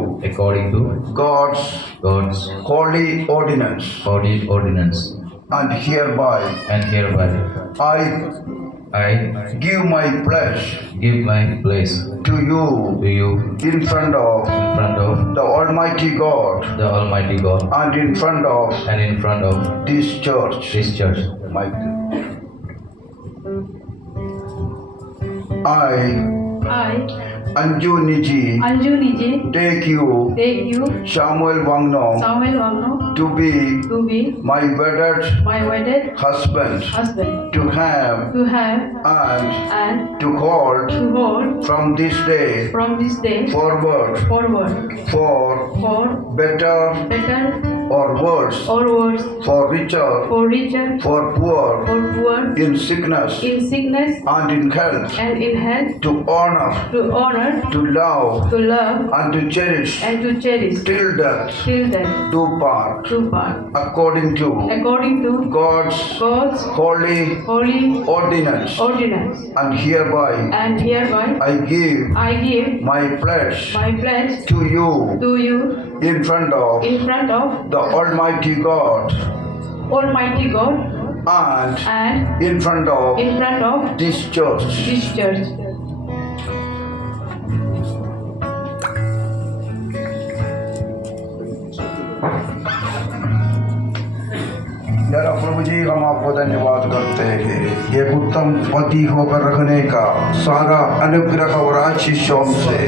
God's holy ordinance. And hereby I give my pledge to you in front of the Almighty God and in front of this church. I, Anjuniji, take you, Samuel Wangno, to be my wedded husband, to have and to hold from this day forward for better or worse, for richer, for poor, in sickness and in health, to honor, to love and to cherish till death, to part according to God's holy ordinance. And hereby I give my pledge to you in front of the Almighty God and in front of this church. यार प्रभु जी, हम आपको धन्यवाद करते हैं एक उत्तम पति होकर रखने का सारा अनुग्रह और आशीषों से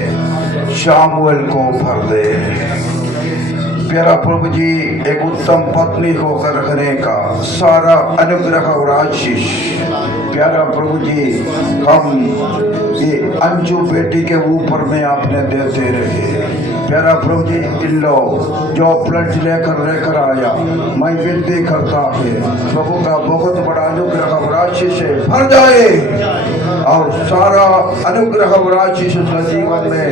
शामुएल को भर दे। प्यारा प्रभु जी, एक उत्तम पत्नी होकर रखने का सारा अनुग्रह और आशीष प्यारा प्रभु जी हम ये अंजू बेटी के ऊपर में आपने देते रहे। प्यारा प्रभु जी, इन लोग जो प्लट लेकर आया, मैं विनती करता है प्रभु का बहुत बड़ा अनुग्रह और आशीष भर जाए। और सारा अनुग्रह और आशीष उसका जीवन में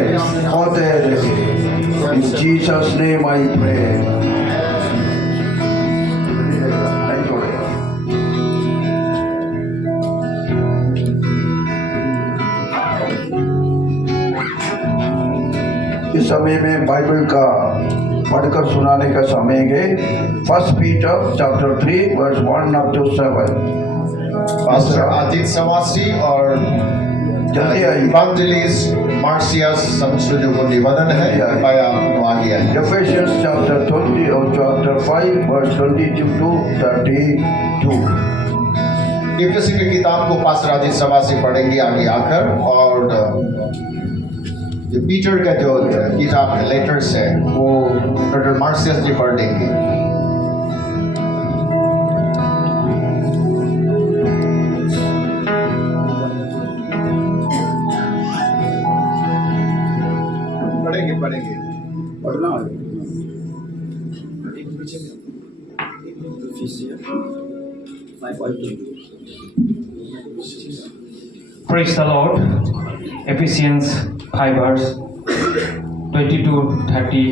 होते रहे। In Jesus name I pray. इस समय में बाइबल का पढ़कर सुनाने का समय है। 1 Peter chapter 3 verse 1 up to 7। Pastor Aditya Savasi और जल्दी आइए। इवांजेलिस्ट मार्सियस संस्कृति को निवेदन है, कृपया आ गया है। Ephesians chapter 20 और chapter 5 verse 22 to 32। इफिसी की किताब को पास्टर आदित्य सवासी पढ़ेंगे आगे आकर, और जो पीटर का जो किताब लेटर्स है वो डॉक्टर मार्सियस जी पढ़ देंगे। पढ़ेंगे पढ़ना Praise the Lord. Ephesians 5 verse 22-33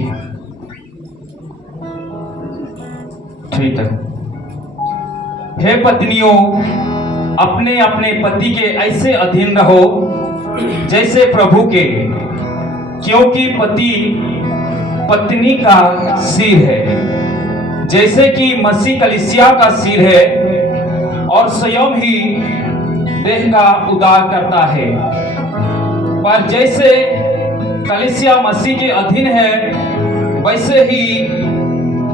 तक। हे पत्नियों, अपने अपने पति के ऐसे अधीन रहो जैसे प्रभु के, क्योंकि पति पत्नी का सिर है, जैसे कि मसीह कलीसिया का सिर है और स्वयं ही देह का उद्धार करता है। पर जैसे कलीसिया मसीह के अधीन है, वैसे ही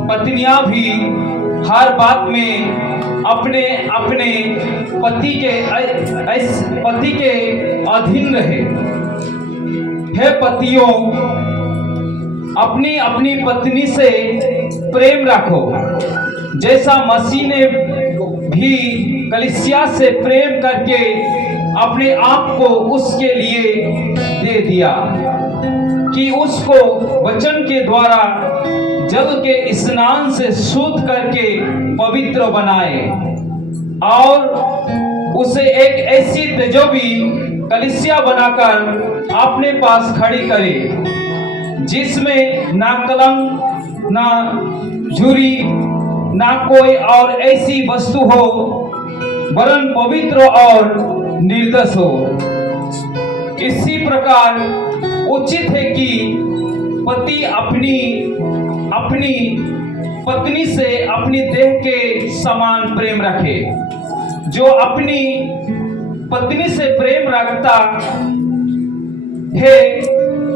पत्नियां भी हर बात में अपने अपने पति के अधीन रहे। हे पतियों, अपनी अपनी पत्नी से प्रेम रखो, जैसा मसीह ने भी कलीसिया से प्रेम करके अपने आप को उसके लिए दे दिया, कि उसको वचन के द्वारा जल के स्नान से शुद्ध करके पवित्र बनाए और उसे एक ऐसी तेजोबी कलीसिया बनाकर अपने पास खड़ी करे, जिसमें ना कलंक, ना झुरी, ना कोई और ऐसी वस्तु हो, वरन पवित्र और निर्दोष हो। इसी प्रकार उचित है कि पति अपनी पत्नी से अपनी देह के समान प्रेम रखे। जो अपनी पत्नी से प्रेम रखता है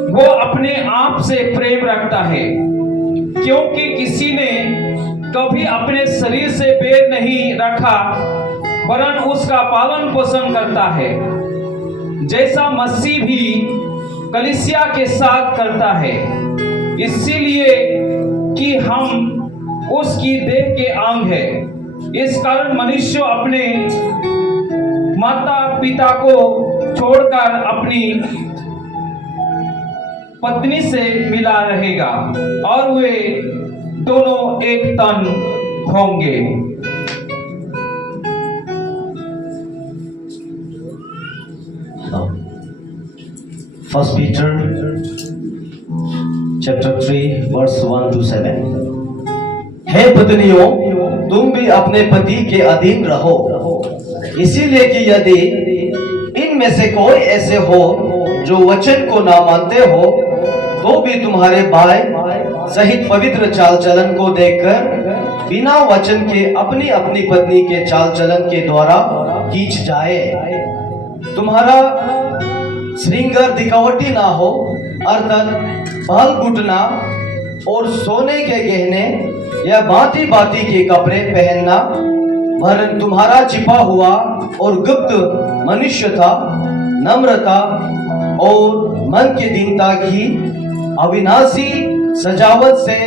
वो अपने आप से प्रेम रखता है, क्योंकि किसी ने कभी अपने शरीर से बैर नहीं रखा, वरन उसका पालन पोषण करता है, जैसा मसीह भी कलीसिया के साथ करता है, इसीलिए कि हम उसकी देह के अंग है। इस कारण मनुष्य अपने माता पिता को छोड़कर अपनी पत्नी से मिला रहेगा और वे दोनों एक तन होंगे। First Peter chapter 3 verse 1 to 7। हे पत्नियों, तुम भी अपने पति के अधीन रहो, इसीलिए कि यदि इनमें से कोई ऐसे हो जो वचन को ना मानते हो, तो भी तुम्हारे भाई सहित पवित्र चाल चलन को देखकर बिना वचन के अपनी अपनी पत्नी के चाल चलन के द्वारा खींच जाए। तुम्हारा श्रृंगार दिखावटी ना हो, अर्थात बाल गुटना और सोने के गहने या भांति भांति के कपड़े पहनना, वरन तुम्हारा छिपा हुआ और गुप्त मनुष्यता, नम्रता और मन की दीनता की अविनाशी सजावट से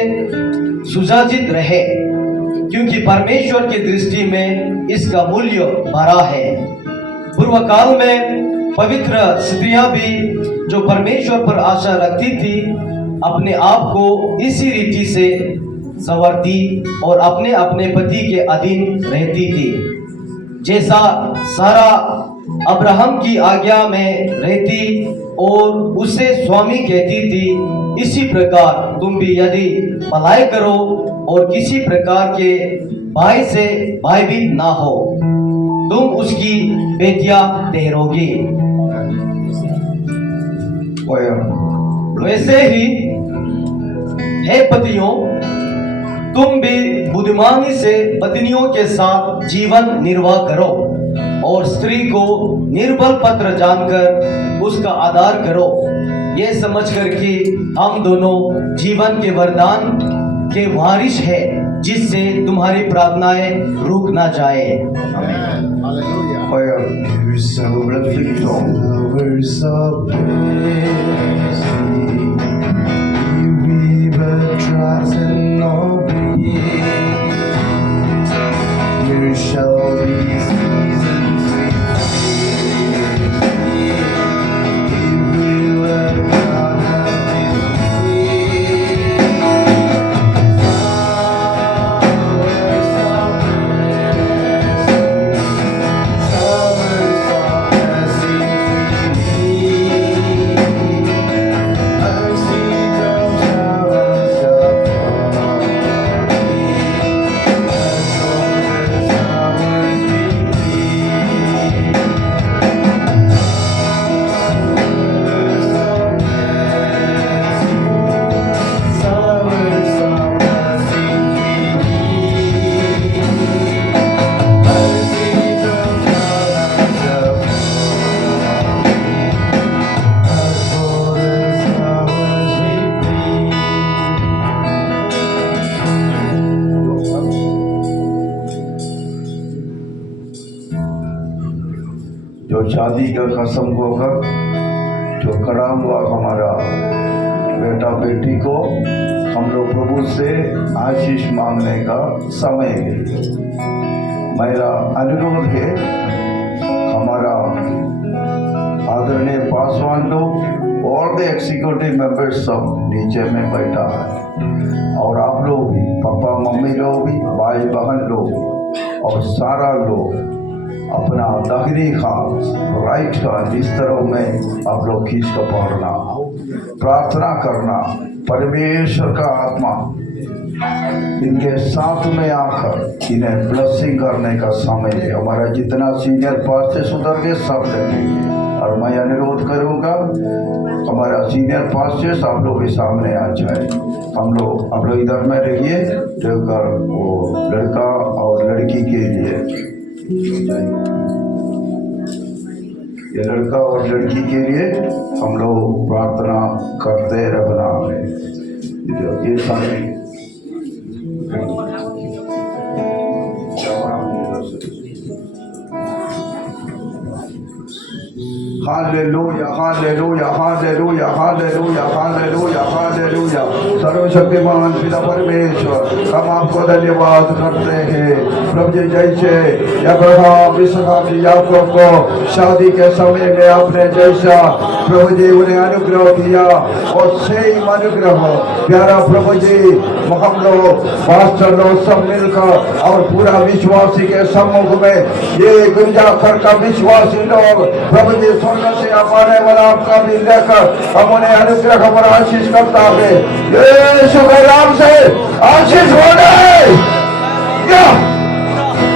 सुसज्जित रहे, क्योंकि परमेश्वर की दृष्टि में इसका मूल्य बड़ा है। पूर्व काल में पवित्र स्त्रियां भी जो परमेश्वर पर आशा रखती थी, अपने आप को इसी रीति से संवरती और अपने अपने पति के अधीन रहती थी, जैसा सारा अब्राहम की आज्ञा में रहती और उसे स्वामी कहती थी, इसी प्रकार तुम भी यदि भलाई करो और किसी प्रकार के भाई से भयभीत ना हो, तुम उसकी बेटियां ठहरोगी। वैसे ही हे पतियों, तुम भी बुद्धिमानी से पत्नियों के साथ जीवन निर्वाह करो और स्त्री को निर्बल पत्र जानकर उसका आदर करो, ये समझकर कि हम दोनों जीवन के वरदान के वारिस हैं, जिससे तुम्हारी प्रार्थनाएं रुक ना जाए। There shall be seasons if we let God have His way. Summers of blessings we need. Mercy comes showers of जो शादी का कसम होकर जो खड़ा हुआ हमारा बेटा बेटी को हम लोग प्रभु से आशीष मांगने का समय है। मेरा अनुरोध है, हमारा आदरणीय पासवान लोग और द एग्जीक्यूटिव मेंबर्स सब नीचे में बैठा है, और आप लोग भी, पापा मम्मी लोग भी, भाई बहन लोग और सारा लोग अपना दाहिनी हाथ राइट हैंड इस तरह में आप लोग खींच कर पढ़ना, प्रार्थना करना। परमेश्वर का आत्मा इनके साथ में आकर इन्हें ब्लेसिंग करने का समय है। हमारा जितना सीनियर पास्टर उधर के सब देखेंगे, और मैं अनुरोध करूंगा हमारा सीनियर पास्टर्स आप लोग भी सामने आ जाए। आप लोग इधर में रहिए, जोकर वो लड़का और लड़की के लिए, ये लड़का और लड़की के लिए हम लोग प्रार्थना करते रहना है। ये सारे hallelujah hallelujah hallelujah hallelujah hallelujah hallelujah. सर्वशक्तिमान पिता परमेश्वर, हम आपको धन्यवाद करते हैं प्रभु जी। जैसे अब्राहम इसहाक याकूब को शादी के समय में आपने जैसा प्रभु जी उन्हें अनुग्रह किया, और सेम अनुग्रह प्यारा प्रभु जी हम लोग पास्टर लोग सब मिलकर और पूरा विश्वासी के सम्मुख में ये गुंजाखर का विश्वासी लोग प्रभु जी स्वर्ग से आने वाला आपका भी लेकर हम उन्हें अनुग्रह और आशीष करता है। यीशु के नाम से आशीष हो जाए।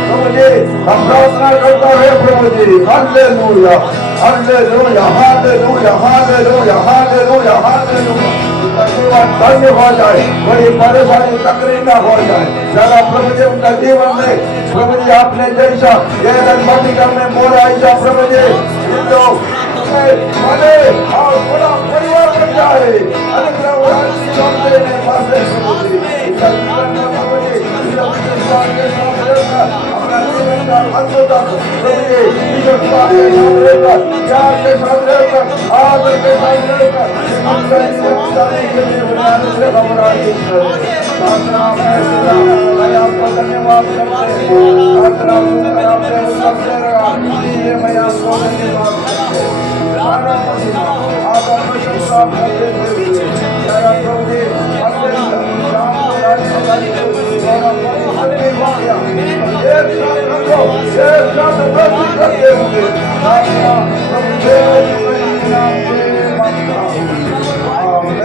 प्रभु जी हम प्रार्थना करता है प्रभु जी। Hallelujah hallelujah hallelujah hallelujah hallelujah hallelujah. धन्य हो जाए, बड़ी परेशानी तकलीफ न हो जाए। ज्यादा प्रभु जी उनका जीवन में प्रभु जी आपने जैसा ये मटिका में बोला ऐसा प्रभु जी लोग भले और बड़ा परिवार बन जाए। धन्यवाद। हालेलुया। एक साथ रखो, एक साथ प्रभु करते हुए आपका प्रभु यीशु के नाम में मांगता हूं। आमीन।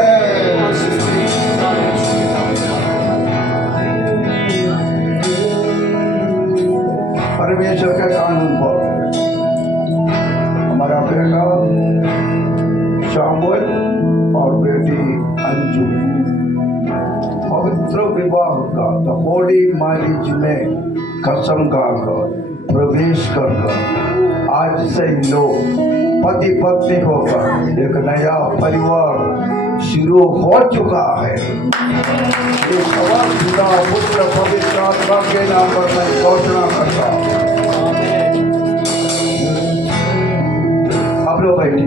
परमेश्वर का कानून पर हमारा बेटा शामुएल और बेटी अंजू पवित्र विवाह का द होली मैरिज में कसम खाकर प्रवेश कर आज से ही लोग पति पत्नी होकर एक नया परिवार शुरू हो चुका है। ये सवाल पिता पुत्र पवित्र आत्मा के नाम पर मैं घोषणा करता हूँ। आप लोग बैठे।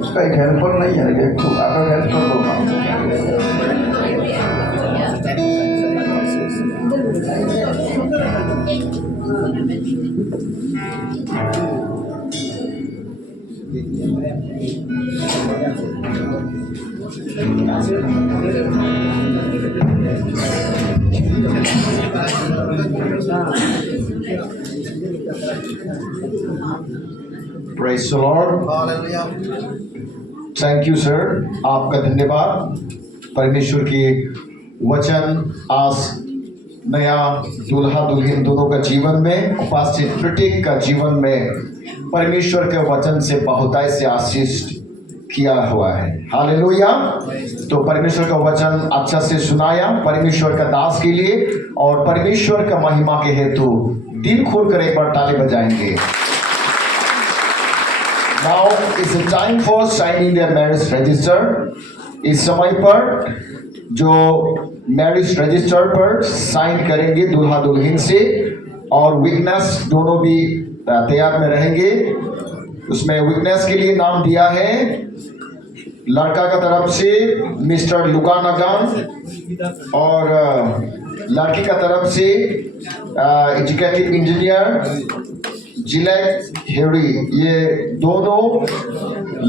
उसका एक हेल्पर नहीं है, एक तो अगर हेल्पर होगा। Praise the Lord. Thank you sir, आपका धन्यवाद। परमेश्वर की वचन आज नया दूल्हा दुल्हन दोनों का जीवन में, उपस्थित प्रत्येक का जीवन में परमेश्वर के वचन से बहुतायत से आशीष किया हुआ है। हालेलुया। तो परमेश्वर का वचन अच्छा से सुनाया परमेश्वर का दास के लिए, और परमेश्वर का महिमा के हेतु दिल खोल कर एक बार ताली बजाएंगे। Now is the time for signing their marriage register. इस समय पर जो मैरिज रजिस्टर पर साइन करेंगे दूल्हा दुल्हन से, और विटनेस दोनों भी तैयार में रहेंगे। उसमें विटनेस के लिए नाम दिया है लड़का का तरफ से मिस्टर लुगानागान, और लड़की का तरफ से एजुकेटिव इंजीनियर जिलेट हेरी। ये दोनों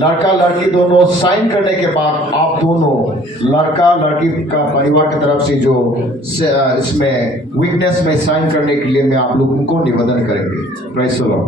लड़का लड़की दोनों साइन करने के बाद आप दोनों लड़का लड़की का परिवार की तरफ से जो इसमें विटनेस में साइन करने के लिए मैं आप लोगों को निवेदन करेंगे। Praise the Lord.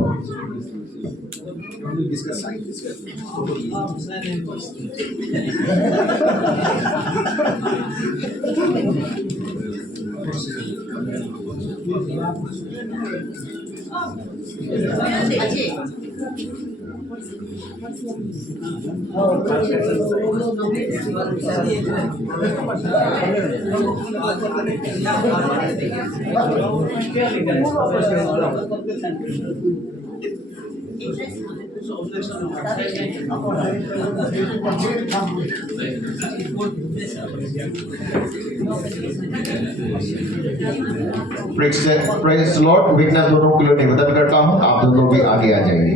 Praise the Lord. Witness दोनों के लिए निवेदन करता हूँ, आप दोनों भी आगे आ जाइए।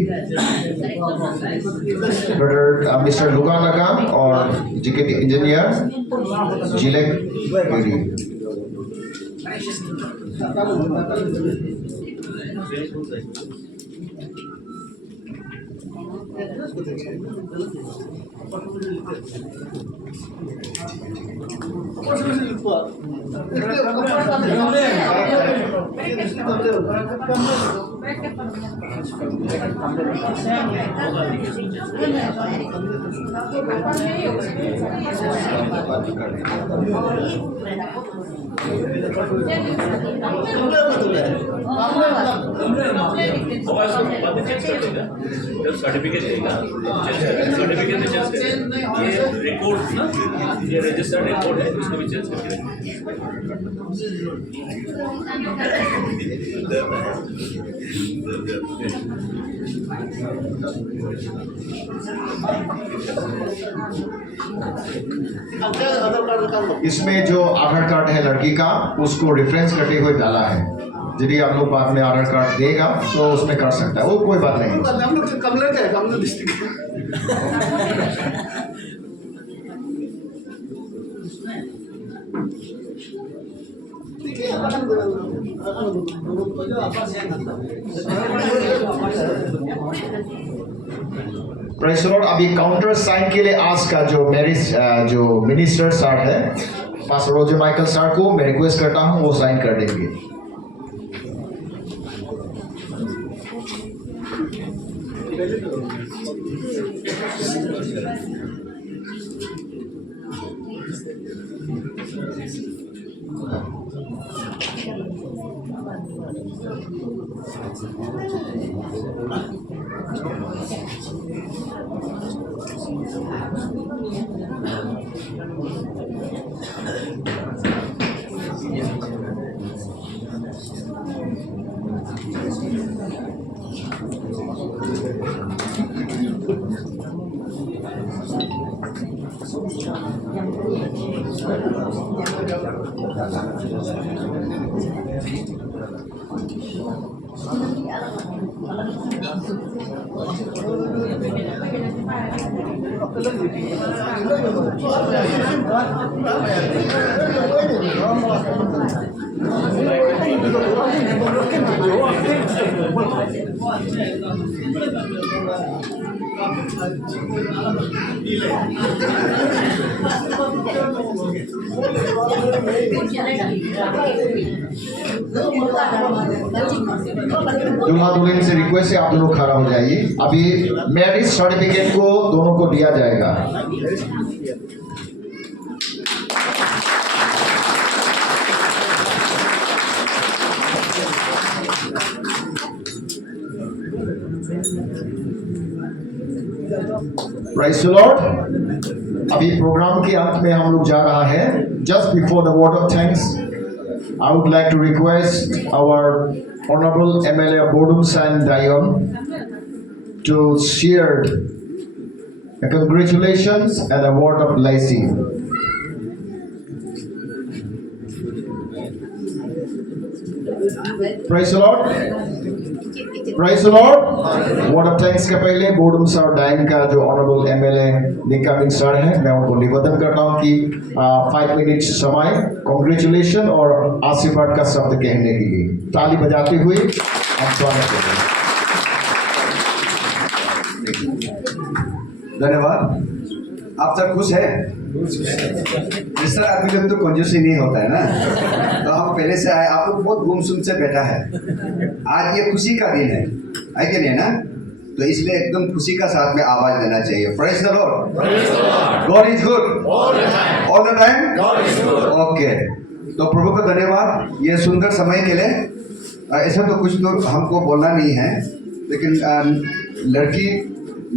ब्रदर मिस्टर लुगानागान और एजुकेटिव इंजीनियर जिलेट हेरी। सर्टिफिकेट देगा, सर्टिफिकेट में चेंज करेगा। ये रिकॉर्ड ना, ये रजिस्टर्ड रिकॉर्ड है, उसको भी चेंज करके इसमें जो आधार कार्ड है लड़की का, उसको रेफरेंस करते हुए डाला है। यदि आप लोग बाद में आधार कार्ड देगा तो उसमें कर सकता है, वो कोई बात नहीं। हम लोग कमलर का है, कमलर डिस्ट्रिक्ट। ठीक है, प्रेज़ द लॉर्ड। अभी काउंटर साइन के लिए आज का जो मैरिज जो मिनिस्टर सर है पास्टर रोजर माइकल सर को मैं रिक्वेस्ट करता हूं वो साइन कर देंगे। दुल्हा दुल्हन से रिक्वेस्ट है आप दोनों खड़ा हो जाइए। अभी मैरिज सर्टिफिकेट को दोनों को दिया जाएगा। Praise the Lord। अभी प्रोग्राम के अंत में हम लोग जा रहा है। Just before the word of thanks, I would like to request our Honorable MLA of Bodum San Dayon to share a congratulations and a word of blessing. Praise the Lord। Praise the Lord। Word of thanks के पहले बोडुम sir डायन का जो honourable MLA निकामिंग sir है मैं उनको निवेदन करता हूं कि 5 मिनट समय कांग्रेचुलेशन और आशीर्वाद का शब्द कहने के लिए ताली बजाते हुए हम स्वागत करते हैं। धन्यवाद। आप सब खुश है? जिस तरह आदमी लोग तो कंजूसी नहीं होता है ना, तो हम पहले से आए, आप लोग बहुत गुमसुम से बैठा है। आज ये खुशी का दिन है कि नहीं ना? तो इसलिए एकदम खुशी का साथ में आवाज देना चाहिए। Praise the Lord. God is good all the time. Okay, तो प्रभु का धन्यवाद ये सुंदर समय के लिए। ऐसा तो कुछ तो हमको बोलना नहीं है, लेकिन लड़की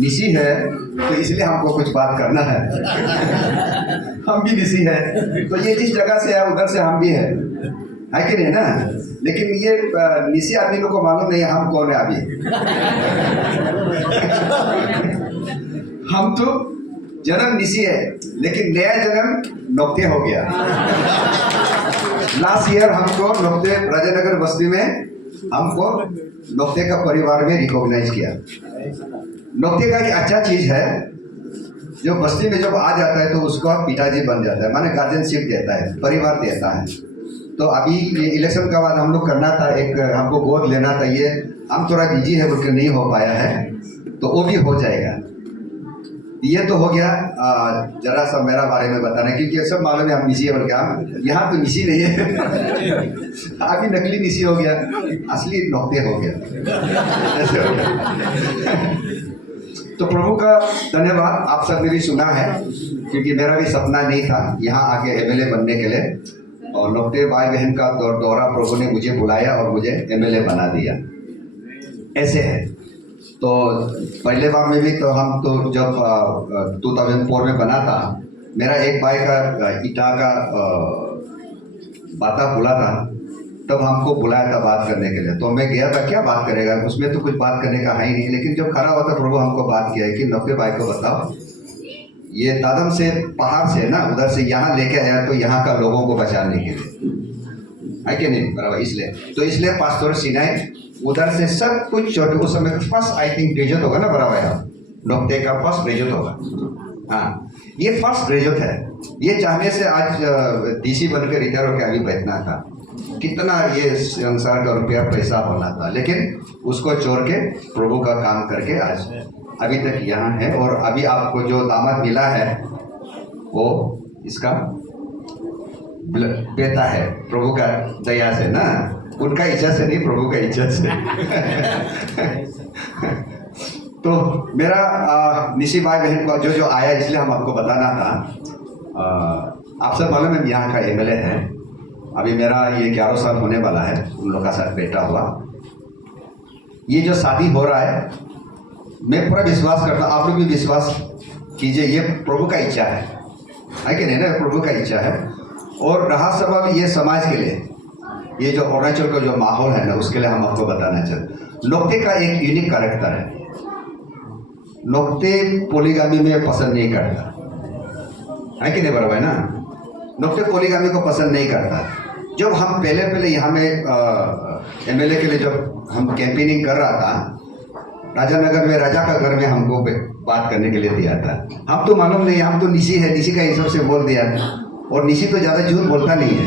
निशी है तो इसलिए हमको कुछ बात करना है। हम भी निशी है, तो ये जिस जगह से है उधर से हम भी है कि नहीं ना? लेकिन ये निशी आदमी लोग को मालूम नहीं हम कौन है अभी। हम तो जन्म निशी है, लेकिन नया जन्म नोक्ते हो गया। लास्ट ईयर हमको नोक्ते राजानगर बस्ती में हमको नोक्ते का परिवार में रिकॉग्नाइज किया। नोक्ते का एक अच्छा चीज है, जो बस्ती में जब आ जाता है तो उसका पिताजी बन जाता है, माने गार्जियनशिप देता है, परिवार देता है। तो अभी ये इलेक्शन का बाद हम लोग करना था, एक हमको गोद लेना था, ये हम थोड़ा बिजी है बोल के नहीं हो पाया है, तो वो भी हो जाएगा। ये तो हो गया जरा सा मेरा बारे में बताना, क्योंकि सब मालूम है हम निशी है बोल के, हम यहाँ तो निशी नहीं है। अभी नकली निशी हो गया, असली नौकते हो गया। ऐसे हो गया। तो प्रभु का धन्यवाद। आप सब ने भी सुना है, क्योंकि मेरा भी सपना नहीं था यहाँ आके एमएलए बनने के लिए, और नौकते भाई बहन का दौरा प्रभु ने मुझे बुलाया और मुझे एमएलए बना दिया। ऐसे है। तो पहले बार में भी तो हम तो जब 2004 में बना था, मेरा एक भाई का ईटा का बाता खुला था, तब हमको बुलाया था बात करने के लिए। तो मैं गया था, क्या बात करेगा, उसमें तो कुछ बात करने का है ही नहीं। लेकिन जब खड़ा हुआ था प्रभु हमको बात किया है कि नौके भाई को बताओ, ये दादम से पहाड़ से ना उधर से यहाँ लेके आया तो यहाँ का लोगों को बचाने के लिए है कि नहीं बराबर। इसलिए पास्टर सिनाई उधर से सब कुछ छोड़, उस समय फर्स्ट आई थिंक ग्रेजुएट होगा ना बराबर, यहाँ नौकते का फर्स्ट ग्रेजुएट होगा। हाँ, ये फर्स्ट ग्रेजुएट है। ये चाहने से आज डीसी बनकर रिटायर होकर आगे बैठना था, कितना ये संसार का रुपया पैसा होना था, लेकिन उसको छोड़ के प्रभु का काम करके आज अभी तक यहाँ है, और अभी आपको जो दामाद मिला है वो इसका बेटा है, प्रभु का दया से ना, उनका इच्छा से नहीं, प्रभु का इच्छा से। तो मेरा निशी भाई बहन को जो आया, इसलिए हम आपको बताना था। आप सब मालूम है यहाँ का एमएलए है, अभी मेरा ये 11 साल होने वाला है उन लोग का साथ बेटा हुआ। ये जो शादी हो रहा है, मैं पूरा विश्वास करता हूँ, आप लोग भी विश्वास कीजिए, ये प्रभु का इच्छा है कि नहीं ना, प्रभु का इच्छा है। और रहा सवाल ये समाज के लिए, ये जो अरुणाचल का जो माहौल है ना, उसके लिए हम आपको बताना चाहते। नोक्ते का एक यूनिक कैरेक्टर है, नोक्ते पोलीगामी में पसंद नहीं करता है कि नहीं, बराबर है ना। नोक्ते पोलीगामी को पसंद नहीं करता। जब हम पहले यहाँ में एमएलए के लिए जब हम कैंपेनिंग कर रहा था, राजानगर में राजा का घर में हमको बात करने के लिए दिया था। हम तो मालूम नहीं, हम तो निशी है, निशी का हिसाब से बोल दिया, और निशी तो ज़्यादा झूठ बोलता नहीं है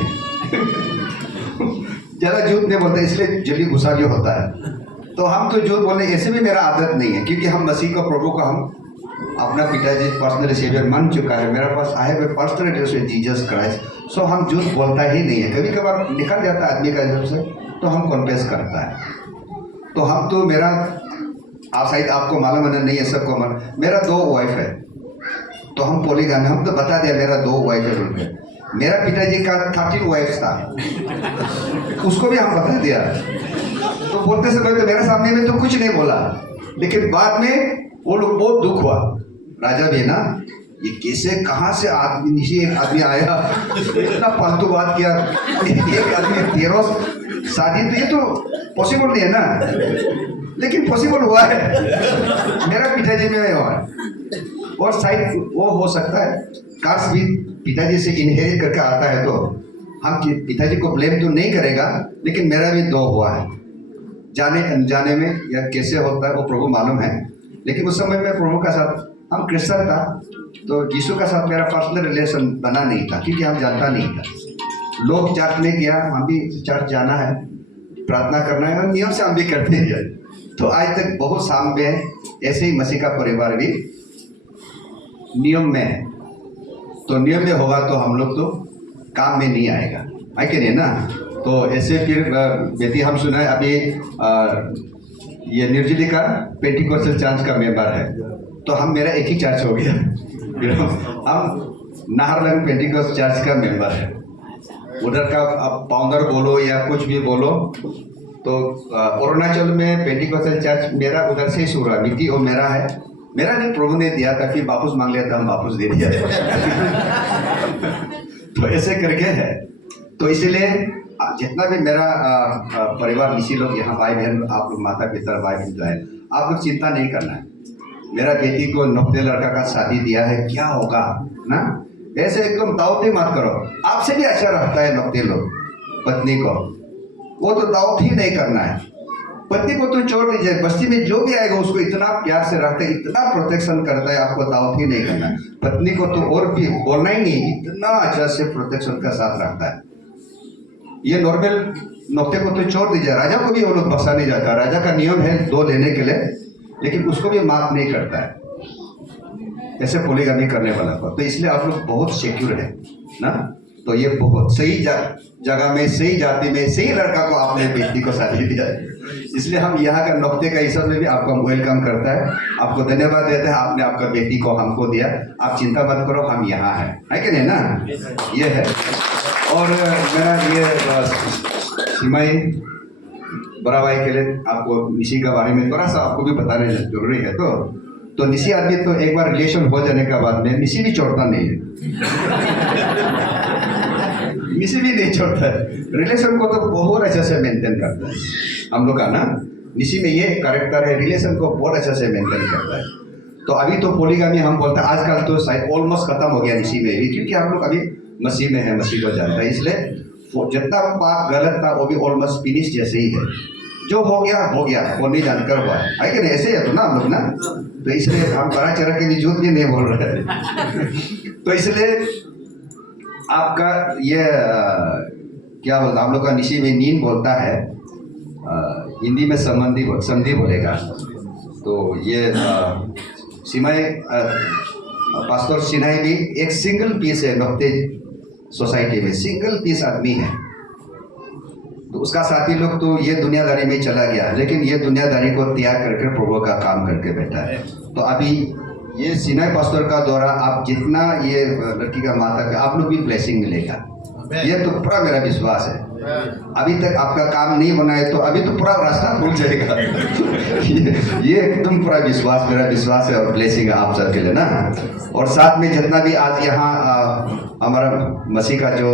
ज़्यादा झूठ नहीं बोलता, इसलिए जल्दी गुस्सा भी होता है। तो हम तो झूठ बोलने ऐसे भी मेरा आदत नहीं है, क्योंकि हम मसीह को, प्रभु को हम अपना पिताजी पर्सनल सेवियर मान चुका है। मेरा पास I have a personal relation with Jesus Christ, so हम झूठ बोलता ही नहीं है। कभी कभार निकल जाता है आदमी का हिसाब से, तो हम कॉन्फेस करता है। तो हम तो मेरा, आप शायद आपको मालूम है नहीं है, सबको मालूम, मेरा 2 वाइफ है, तो हम पोलीगामी, हम तो बता दिया मेरा 2 वाइफ है बोल के। मेरा पिताजी का 13 वाइफ था, उसको भी हम बता दिया। तो बोलते समय तो मेरे सामने में तो कुछ नहीं बोला, लेकिन बाद में वो लोग बहुत दुख हुआ। राजा भी ना, ये कैसे कहाँ से आदमी, नीचे एक आदमी आया, इतना फालतू बात किया, एक आदमी 13 शादी, तो ये तो पॉसिबल नहीं है ना, लेकिन पॉसिबल हुआ है मेरा पिताजी में हुआ है। और शायद वो हो सकता है काश भी पिताजी से इनहेरिट करके आता है, तो हम पिताजी को ब्लेम तो नहीं करेगा, लेकिन मेरा भी 2 हुआ है। जाने अनजाने में या कैसे होता है वो प्रभु मालूम है, लेकिन उस समय में प्रभु का साथ, हम क्रिश्चियन था, तो यीशु का साथ मेरा पर्सनल रिलेशन बना नहीं था, क्योंकि हम जानता नहीं था। लोग चर्च में गया, हम भी चर्च जाना है, प्रार्थना करना है, नियम से हम भी करते हैं। तो आज तक बहुत साल में है, ऐसे ही मसीह का परिवार भी नियम में है। तो नियम में होगा तो हम लोग तो काम में नहीं आएगा, है कि नहीं ना। तो ऐसे फिर बेटी हम सुना है अभी ये निर्जली का पेंटिकोस्टल चर्च का मेंबर है, तो हम, मेरा एक ही चर्च हो गया हम नाहरलगुन पेंटिकोस्ट चर्च का मेंबर है। उधर का अब फाउंडर बोलो या कुछ भी बोलो, तो अरुणाचल में पेंटिकोस्टल चर्च मेरा उधर से ही शुरू हुआ। मिट्टी वो मेरा है, मेरा नहीं, प्रभु ने दिया था, फिर वापस मांग लिया था, हम वापस दे दिया तो ऐसे करके है। तो इसलिए जितना भी मेरा परिवार निशी लोग यहाँ भाई बहन, आप लोग माता पिता भाई बहन जो है, आप लोग चिंता नहीं करना है। मेरा बेटी को नौकरी लड़का का शादी दिया है, क्या होगा ना, ऐसे एकदम दावत ही मत करो। आपसे भी अच्छा रहता है नौकरी लोग पत्नी को, वो तो दावत ही नहीं करना है। पत्नी को तो छोड़ दीजिए, बस्ती में जो भी आएगा उसको इतना प्यार से रखता है, इतना प्रोटेक्शन करता है, आपको दावत ही नहीं करना है। पत्नी को तो और भी बोलना ही नहीं, इतना अच्छा से प्रोटेक्शन का साथ रखता है। ये नॉर्मल नौकते को तो छोड़ दीजिए, राजा को भी वो लोग बख्शा नहीं जाता। राजा का नियम है 2 लेने के लिए, लेकिन उसको भी माफ नहीं करता है ऐसे पोलीगामी करने वाला को। तो इसलिए आप लोग बहुत सिक्योर है ना। तो ये बहुत सही जगह में, सही जाति में, सही लड़का को आपने बेटी को शादी दिया, इसलिए हम यहाँ का नौकते का हिसाब में भी आपको वेलकम करता है, आपको धन्यवाद देते हैं, आपने आपका बेटी को हमको दिया। आप चिंता मत करो, हम यहाँ है कि नहीं ना, ये है। और मेरा ये सिमाई बड़ा भाई के लिए आपको निशी के बारे में थोड़ा सा आपको भी बताने जरूरी है। तो निशी आदमी तो एक बार रिलेशन हो जाने के बाद में निशी भी छोड़ता नहीं है निशी भी नहीं छोड़ता है, रिलेशन को तो बहुत अच्छे से मेंटेन करता है हम लोग का ना। निशी में ये कैरेक्टर है, रिलेशन को बहुत अच्छे से मेंटेन करता है। तो अभी तो पोलीगामी हम बोलते हैं, आजकल तो शायद ऑलमोस्ट खत्म हो गया निशी में भी, क्योंकि हम लोग अभी मसीह में है, मसीह को जानता है, इसलिए जितना पाप गलत था वो भी ऑलमोस्ट फिनिश जैसे ही है। जो हो गया वो नहीं जानकर हुआ है कि नहीं, ऐसे ही है तो ना हम लोग ना। तो इसलिए हम बड़ा चढ़ा के भी झूठ भी नहीं बोल रहे तो इसलिए आपका ये क्या बोलता, हम लोग का निशी में नींद बोलता है, हिंदी में संधि बोलेगा। तो ये सिमाई पास्टर सिन्हाई भी एक सिंगल पीस है नौते सोसाइटी में, सिंगल पीस आदमी है। तो उसका साथी लोग तो ये दुनियादारी में चला गया, लेकिन ये दुनियादारी को त्याग करके प्रभु का काम करके बैठा है। तो अभी ये सिन्हाई पास्टर का द्वारा आप जितना ये लड़की का माता का आप लोग भी ब्लेसिंग मिलेगा, ये तो पूरा मेरा विश्वास है। अभी तक आपका काम नहीं बना है तो अभी तो पूरा रास्ता खुल जाएगा। ये एकदम पूरा विश्वास, मेरा विश्वास है और ब्लेसिंग है आप सबके लिए ना। और साथ में जितना भी आज यहाँ हमारा मसीह का जो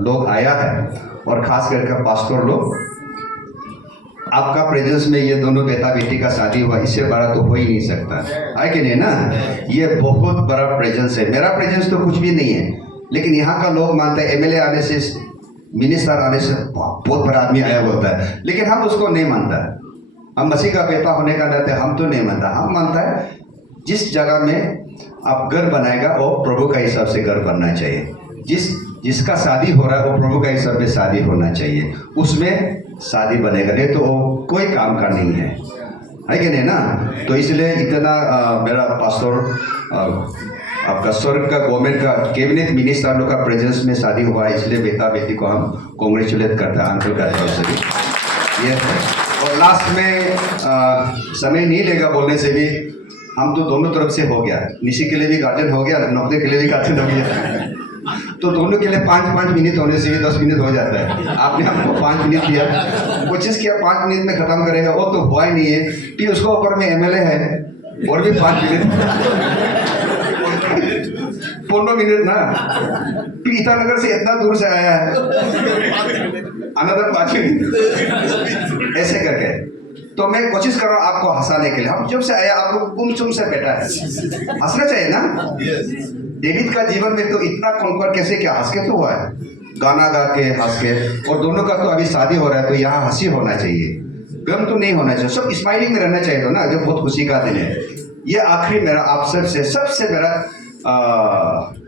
लोग आया है और खास करके पास्टर लोग, आपका प्रेजेंस में ये दोनों बेटा बेटी का शादी हुआ, इससे बड़ा तो हो ही नहीं सकता है कि नहीं ना। ये बहुत बड़ा प्रेजेंस है। मेरा प्रेजेंस तो कुछ भी नहीं है, लेकिन यहाँ का लोग मानते हैं एमएलए आने से, मिनिस्टर आने से बहुत बड़ा आदमी आया होता है, लेकिन हम उसको नहीं मानता। हम मसीह का बेटा होने का नाते हम तो नहीं मानता। हम मानता है जिस जगह में आप घर बनाएगा वो प्रभु का हिसाब से घर बनना चाहिए। जिसका शादी हो रहा है वो प्रभु का हिसाब से शादी होना चाहिए, उसमें शादी बनेगा, नहीं तो वो कोई काम का नहीं है कि नहीं ना। तो इसलिए इतना मेरा पास्टर आपका स्वर्ग का गवर्नमेंट का कैबिनेट मिनिस्टर लोग का प्रेजेंस में शादी हुआ है, इसलिए बेटा बेटी को हम कॉन्ग्रेचुलेट करते हैं अंकल का तरफ से भी। ये है। और लास्ट में समय नहीं लेगा बोलने से भी, हम तो दोनों तरफ से हो गया, निशी के लिए भी गार्जियन हो गया, नौकरी के लिए भी गार्जियन हो गया। तो दोनों के लिए 5-5 मिनट होने से भी 10 मिनट हो जाता है। आपने हमको 5 मिनट दिया, कोशिश किया 5 मिनट में खत्म करेगा, वो तो हुआ ही नहीं है। फिर उसको ऊपर में एमएलए है और भी 5 मिनट 15 मिनट ना। फिर ईटानगर से इतना दूर से आया है, अनदर 5 मिनट ऐसे करके। तो मैं कोशिश कर रहा हूँ आपको हंसाने के लिए। हम जब से आया आप लोग गुमसुम से बैठा है, हंसना चाहिए ना। डेविड का जीवन में तो इतना कॉन्कर कैसे क्या हंस के तो हुआ है, गाना गा के हंस के। और दोनों का तो अभी शादी हो रहा है, तो यहाँ हंसी होना चाहिए, गम तो नहीं होना चाहिए, सब स्माइलिंग में रहना चाहिए तो ना, जो बहुत खुशी का दिन है। ये आखिरी मेरा आप सबसे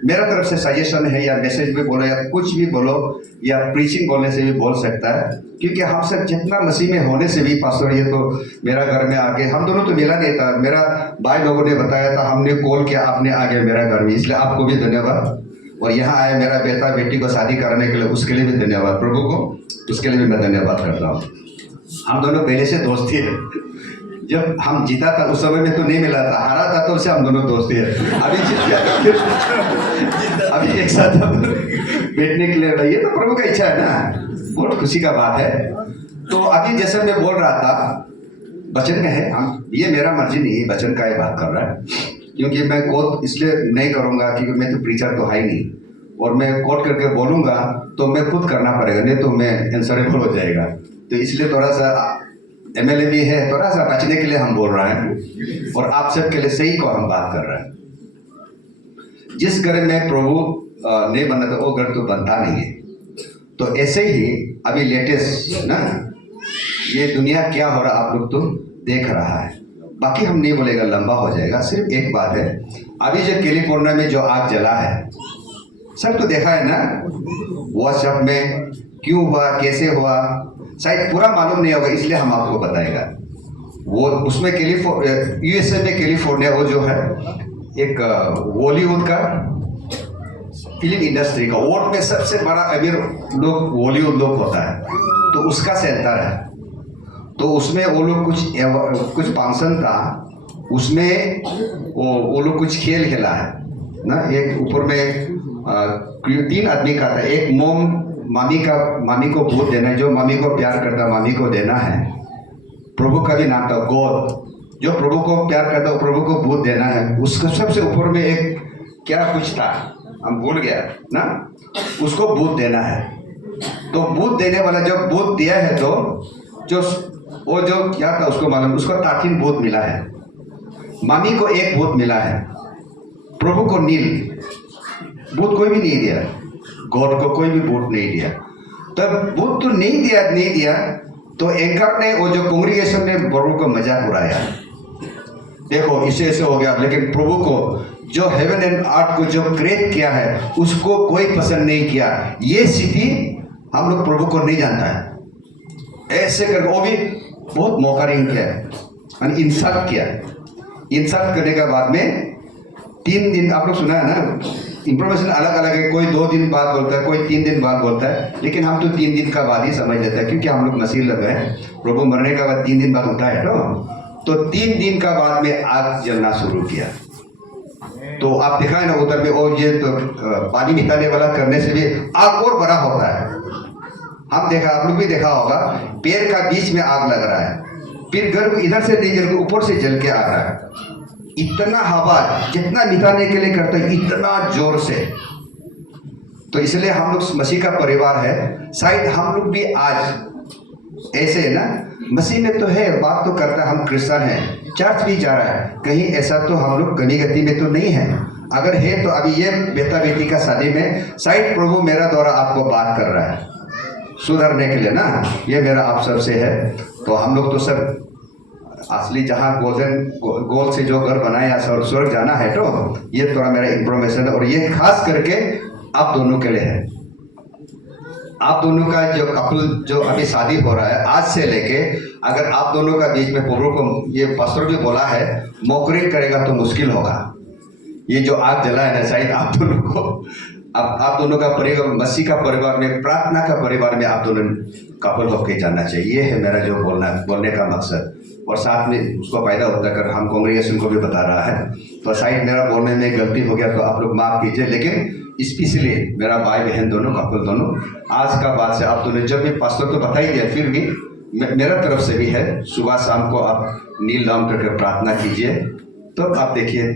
मेरा तरफ से सजेशन है, या मैसेज भी बोलो या कुछ भी बोलो या प्रीचिंग बोलने से भी बोल सकता है, क्योंकि हम सब जितना मसीह में होने से भी पास्टर, ये तो मेरा घर में आके हम दोनों तो मिला नहीं था, मेरा भाई लोगों ने बताया था, हमने कॉल किया, आपने आगे मेरा घर में, इसलिए आपको भी धन्यवाद। और यहाँ आए मेरा बेटा बेटी को शादी कराने के लिए, उसके लिए भी धन्यवाद प्रभु को, उसके लिए भी मैं धन्यवाद करता हूँ। हम दोनों पहले से दोस्त थे, जब हम जीता था उस समय में तो नहीं मिला था, हारा था तो उससे हम दोनों दोस्त थे। अभी जीत गया, अभी एक साथ हम बैठने के लिए, ये तो प्रभु का इच्छा है ना, बहुत खुशी का बात है। तो अभी जैसे मैं बोल रहा था वचन का है, हम ये मेरा मर्जी नहीं है, वचन का ही बात कर रहा है, क्योंकि मैं कोट इसलिए नहीं करूँगा क्योंकि मैं तो प्रीचर तो है ही नहीं, और मैं कोट करके बोलूँगा तो मैं खुद करना पड़ेगा, नहीं तो मैं आंसरेबल हो जाएगा। तो इसलिए थोड़ा सा एमएलए भी है, थोड़ा सा बचने के लिए हम बोल रहे हैं, और आप सब के लिए सही को हम बात कर रहे हैं। जिस घर में प्रभु नहीं बना था वो घर तो बनता नहीं है। तो ऐसे ही अभी लेटेस्ट ना, ये दुनिया क्या हो रहा आप लोग तो देख रहा है, बाकी हम नहीं बोलेगा, लंबा हो जाएगा। सिर्फ एक बात है, अभी जो कैलिफोर्निया में जो आग जला है, सब तो देखा है ना, व्हाट्सएप में क्यों हुआ, कैसे हुआ, शायद पूरा मालूम नहीं होगा, इसलिए हम आपको बताएगा। वो उसमें यूएसए में कैलिफोर्निया वो जो है एक बॉलीवुड का फिल्म इंडस्ट्री का वर्ल्ड में सबसे बड़ा अमीर लोग बॉलीवुड लोग होता है, तो उसका सेंटर है। तो उसमें वो लोग कुछ फंक्शन था, उसमें वो लोग कुछ खेल खेला है ना। एक ऊपर में 3 आदमी का था, एक मोम मामी को भूत देना है, जो मामी को प्यार करता मामी को देना है। प्रभु का भी नाम था गॉड, जो प्रभु को प्यार करता प्रभु को भूत देना है। उसको सबसे ऊपर में एक क्या कुछ था, हम भूल गया ना, उसको भूत देना है। तो भूत देने वाला जब भूत दिया है तो वो जो क्या था उसको मालूम, उसको 13 भूत मिला है। मामी को 1 भूत मिला है, प्रभु को नील भूत कोई भी नहीं दिया, गॉड को कोई भी भूत नहीं दिया। तब भूत तो नहीं दिया तो एंकर ने वो जो कांग्रेगेशन ने प्रभु को मजाक उड़ाया, देखो इसे ऐसे हो गया। लेकिन प्रभु को जो हेवन एंड अर्थ को जो क्रिएट किया है उसको कोई पसंद नहीं किया। ये स्थिति हम लोग प्रभु को नहीं जानता है, ऐसे कर वो भी बहुत मौका नहीं किया है। मैंने इंसाफ किया। इंसाफ करने के बाद में 3 दिन, आप लोग सुना है ना, इंफॉर्मेशन अलग अलग है, कोई 2 दिन बाद बोलता है, कोई 3 दिन बाद बोलता है, लेकिन हम तो 3 दिन का बाद ही समझ लेते हैं, क्योंकि हम लोग मसीह लग गए। प्रभु मरने के बाद 3 दिन बाद उठा है तो 3 दिन का बाद में आग जलना शुरू किया। तो आप दिखाए ना उधर में, और ये तो पानी निकालने वाला करने से भी आग और बड़ा होता है। हम देखा, आप लोग भी देखा होगा, पेड़ का बीच में आग लग रहा है, फिर गर्भ इधर से नहीं जल के ऊपर से जल के आ रहा है। इतना हवा जितना मिटाने के लिए करता है, इतना जोर से। तो इसलिए हम लोग मसीह का परिवार है। शायद हम लोग भी आज ऐसे है ना, मसीह में तो है, बात तो करता है, हम क्रिश्चियन हैं, चर्च भी जा रहा है, कहीं ऐसा तो हम लोग गली गति में तो नहीं है। अगर है तो अभी ये बेटा बेटी का शादी में शायद प्रभु मेरा द्वारा आपको बात कर रहा है सुधरने के लिए ना, ये मेरा आप सबसे है। तो हम लोग तो सब असली जहाँ गोल से जो घर बनाया और स्वर्ग जाना है, तो ये थोड़ा मेरा इंफॉर्मेशन है, और ये खास करके आप दोनों के लिए है। आप दोनों का जो कपल जो अभी शादी हो रहा है, आज से लेके अगर आप दोनों का बीच में प्रभु को ये पास्टर भी बोला है, मौकरी करेगा तो मुश्किल होगा। ये जो आग जला है ना, शायद आप दोनों को आप दोनों का परिवार, मसीह का परिवार में, प्रार्थना का परिवार में आप दोनों कपल होकर जाना चाहिए। ये है मेरा जो बोलने का मकसद। और साथ में उसको फायदा होता है, अगर हम कांग्रेगेशन को भी बता रहा है, तो शायद मेरा बोलने में गलती हो गया तो आप लोग माफ़ कीजिए। लेकिन स्पेशली मेरा भाई बहन दोनों, कपल दोनों, आज का बाद से आप दोनों, जब भी पास्टर तो बता ही दिया, फिर भी मेरा तरफ से भी है, सुबह शाम को आप नील डाउन करके प्रार्थना कीजिए, तो आप देखिए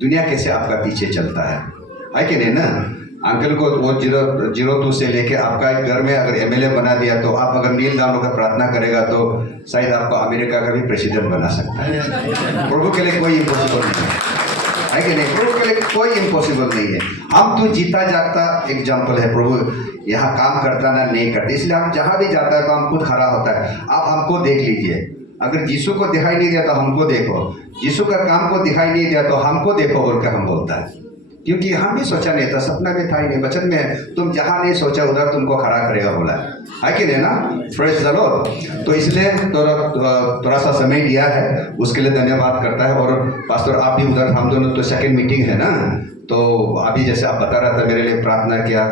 दुनिया कैसे आपका पीछे चलता है कि नहीं ना। अंकल को वो 02 से लेके आपका घर में अगर एमएलए बना दिया, तो आप अगर नील डाउन होकर प्रार्थना करेगा तो शायद आपको अमेरिका का भी प्रेसिडेंट बना सकता है। प्रभु के लिए कोई इम्पॉसिबल नहीं है कि नहीं, प्रभु के लिए कोई इम्पॉसिबल नहीं है। हम तो जीता जागता एग्जाम्पल है, प्रभु यहाँ काम करता ना नहीं करता, इसलिए हम जहाँ भी जाता है तो हम खुद खड़ा होता है। आप हमको देख लीजिए, अगर यीशु को दिखाई नहीं दिया तो हमको देखो, यीशु का काम को दिखाई नहीं दिया तो हमको देखो बोल कर हम बोलता है। क्योंकि हम भी सोचा नहीं था, सपना में था ही नहीं, वचन में तुम जहाँ नहीं सोचा उधर तुमको खड़ा करेगा बोला है कि नहीं ना। Praise the Lord. तो इसलिए थोड़ा सा समय दिया है, उसके लिए धन्यवाद करता है। और पास्टर आप भी उधर, हम दोनों तो सेकंड मीटिंग है ना, तो अभी जैसे आप बता रहा था मेरे लिए प्रार्थना किया,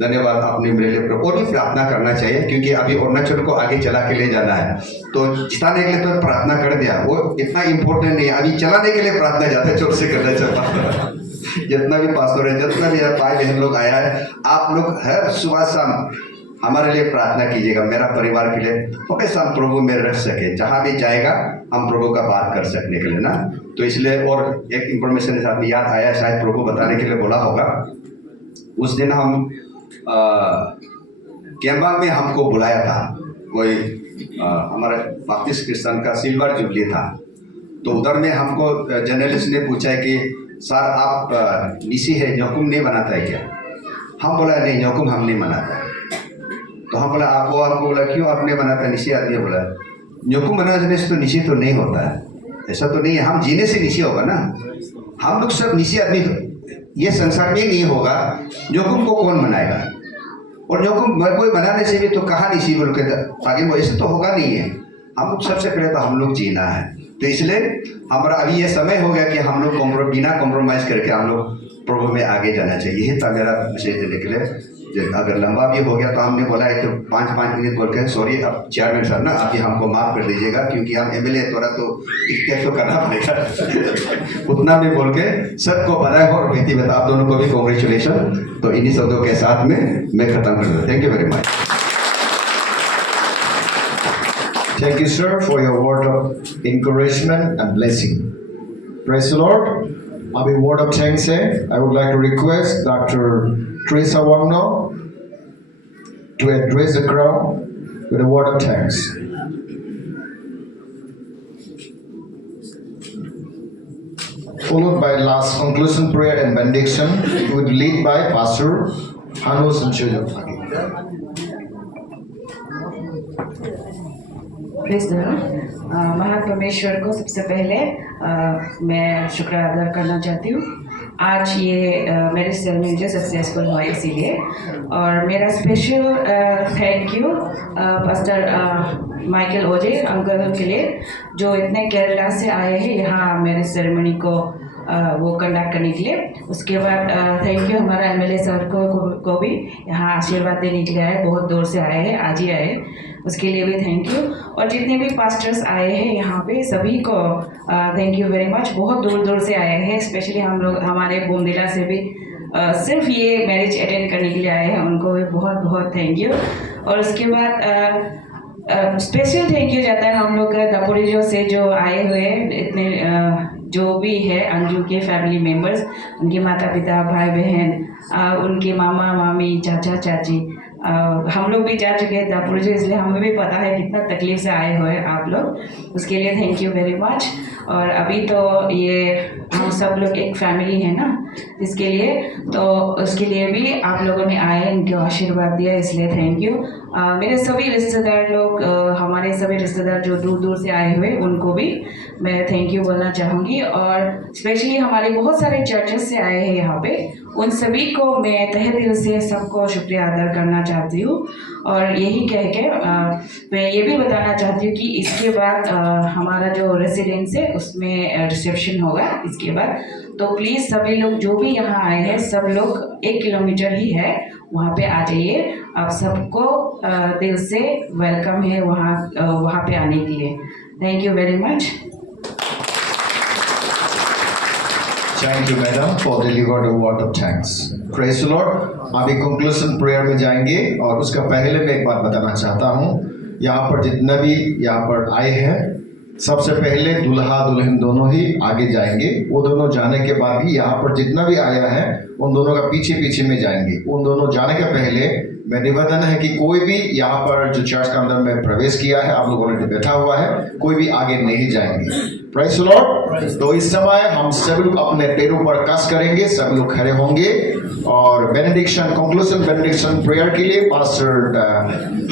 धन्यवाद। आपने मेरे लिए और भी प्रार्थना करना चाहिए, क्योंकि अभी अरुणाचल को आगे चला के ले जाना है, तो जिताने के लिए तो प्रार्थना कर दिया, वो इतना इम्पोर्टेंट नहीं है। अभी चलाने के लिए प्रार्थना ज़्यादा जोर से करना चाहता जितना भी पास्टर है, जितना भी भाई बहन लोग आया है, आप लोग हर सुबह शाम हमारे लिए प्रार्थना कीजिएगा, मेरा परिवार के लिए, हमेशा हम प्रभु में रह सके, जहाँ भी जाएगा हम प्रभु का बात कर सकने के लिए ना। तो इसलिए और एक इंफॉर्मेशन साथ में याद आया, शायद प्रभु बताने के लिए बोला होगा। उस दिन हम कैम्बा में हमको बुलाया था, कोई हमारे बाप्टिस्ट क्रिश्चियन का सिल्वर जुबली था, तो उधर में हमको जर्नलिस्ट ने पूछा है कि सर आप निसी है, न्योकुम नहीं बनाता है क्या? हम बोला नहीं, न्योकुम हम नहीं बनाता। तो हम बोला आपको बोला क्यों आपने बनाता है? निसी आदमी बोला न्योकुम बनाने से तो निसी तो नहीं होता है, ऐसा तो नहीं है, हम जीने से निसी होगा ना। हम लोग सब निसी आदमी, ये संसार में नहीं होगा, न्योकुम को कौन बनाएगा? और न्योकुम कोई बनाने से भी तो कहाँ निसी बोल के आगे, वो ऐसे तो होगा नहीं है। हम लोग सबसे पहले तो हम लोग जीना है, तो इसलिए हमारा अभी ये समय हो गया कि हम लोग बिना कॉम्प्रोमाइज़ करके हम लोग प्रभु में आगे जाना चाहिए। यही था मेरा मैसेज देने के लिए। अगर लंबा भी हो गया तो हमने बोला है तो 5-5 मिनट बोल के सॉरी, अब चेयरमैन सर ना अभी हमको माफ़ कर दीजिएगा, क्योंकि हम एमएलए द्वारा तो डिक्टेट तो करना पड़ेगा उतना भी बोल के सबको बधाई हो। और बेटी बेटा आप दोनों को भी कॉन्ग्रेचुलेशन। तो इन्हीं शब्दों के साथ में मैं खत्म कर दूँ। Thank you very much. Thank you, sir, for your word of encouragement and blessing. Praise the Lord. Abhi word of thanks hai. I would like to request Dr. Teresa Wangno to address the crowd with a word of thanks. Followed by last conclusion prayer and benediction, it would lead by Pastor Hanu Sanchojapagi. महान परमेश्वर को सबसे पहले मैं शुक्र अदा करना चाहती हूँ। आज ये मेरे सेरेमनी जो सक्सेसफुल हुआ इसीलिए। और मेरा special thank you pastor Michael ओजे अंकल के लिए, जो इतने केरला से आए हैं यहाँ मेरे सेरेमनी को वो कंडक्ट करने के लिए। उसके बाद थैंक यू हमारा एमएलए सर को भी यहाँ आशीर्वाद देने के लिए आए, बहुत दूर से आए हैं, आज ही आए, उसके लिए भी थैंक यू। और जितने भी पास्टर्स आए हैं यहाँ पे सभी को थैंक यू वेरी मच, बहुत दूर दूर से आए हैं, स्पेशली हम लोग हमारे बोमदिला से भी सिर्फ ये मैरिज अटेंड करने के लिए आए हैं, उनको भी बहुत बहुत थैंक यू। और उसके बाद स्पेशल थैंक यू जाता है हम लोग दापोरिजो से जो आए हुए इतने जो भी है अंजू के फैमिली मेम्बर्स, उनके माता पिता भाई बहन, उनके मामा मामी चाचा चाची, हम लोग भी जा चुके हैं दापोरिजो, इसलिए हमें भी पता है कितना तकलीफ से आए हुए हैं आप लोग, उसके लिए थैंक यू वेरी मच। और अभी तो ये हम सब लोग एक फैमिली है ना, इसके लिए तो उसके लिए भी आप लोगों ने आए, इनको आशीर्वाद दिया, इसलिए थैंक यू। मेरे सभी रिश्तेदार लोग, हमारे सभी रिश्तेदार जो दूर दूर से आए हुए, उनको भी मैं थैंक यू बोलना चाहूँगी। और स्पेशली हमारे बहुत सारे चर्चेस से आए हैं यहाँ पे, उन सभी को मैं तहे दिल से सबको शुक्रिया अदा करना चाहती हूँ। और यही कह के मैं ये भी बताना चाहती हूँ कि इसके बाद हमारा जो रेसिडेंस है उसमें रिसेप्शन होगा इसके बाद, तो प्लीज़ सभी लोग जो भी यहाँ आए हैं, सब लोग 1 किलोमीटर ही है, वहाँ पे आ जाइए, आप सबको दिल से वेलकम है वहाँ पे आने के लिए। Thank you very much. Thank you madam for delivered a word of thanks. Praise the Lord. अभी कंक्लूजन प्रेयर में जाएंगे, और उसका पहले मैं एक बात बताना चाहता हूँ, यहाँ पर जितना भी यहाँ पर आए हैं, सबसे पहले दूल्हा दुल्हन दोनों ही आगे जाएंगे, वो दोनों जाने के बाद ही यहाँ पर जितना भी आया है उन दोनों का पीछे पीछे में जाएंगे। उन दोनों जाने के पहले मैं निवेदन है कि कोई भी यहाँ पर जो चर्च का अंदर में प्रवेश किया है, आप लोगों ने बैठा हुआ है, कोई भी आगे नहीं जाएंगे। Praise the Lord. तो इस समय हम सभी लोग अपने पैरों पर कस करेंगे, सभी लोग खड़े होंगे, और बेनेडिक्शन कंक्लूजन बेनेडिक्शन प्रेयर के लिए pastor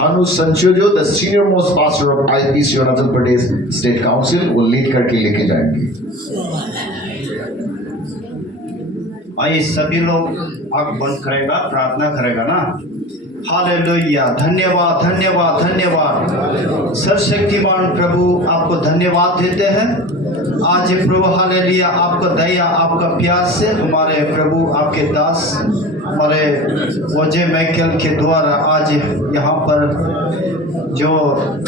Hanu Sanchojo, the senior most pastor of IPC Arunachal Pradesh state council, वो लीड करके लेके जाएंगे। आइए सभी लोग आंख बंद करेगा, प्रार्थना करेगा ना। हालेलुया, धन्यवाद धन्यवाद धन्यवाद सर्वशक्तिमान प्रभु, आपको धन्यवाद देते हैं आज प्रभु। हालेलुया, आपका दया आपका प्यार से हमारे प्रभु आपके दास हमारे ओजे माइकल के द्वारा आज यहाँ पर जो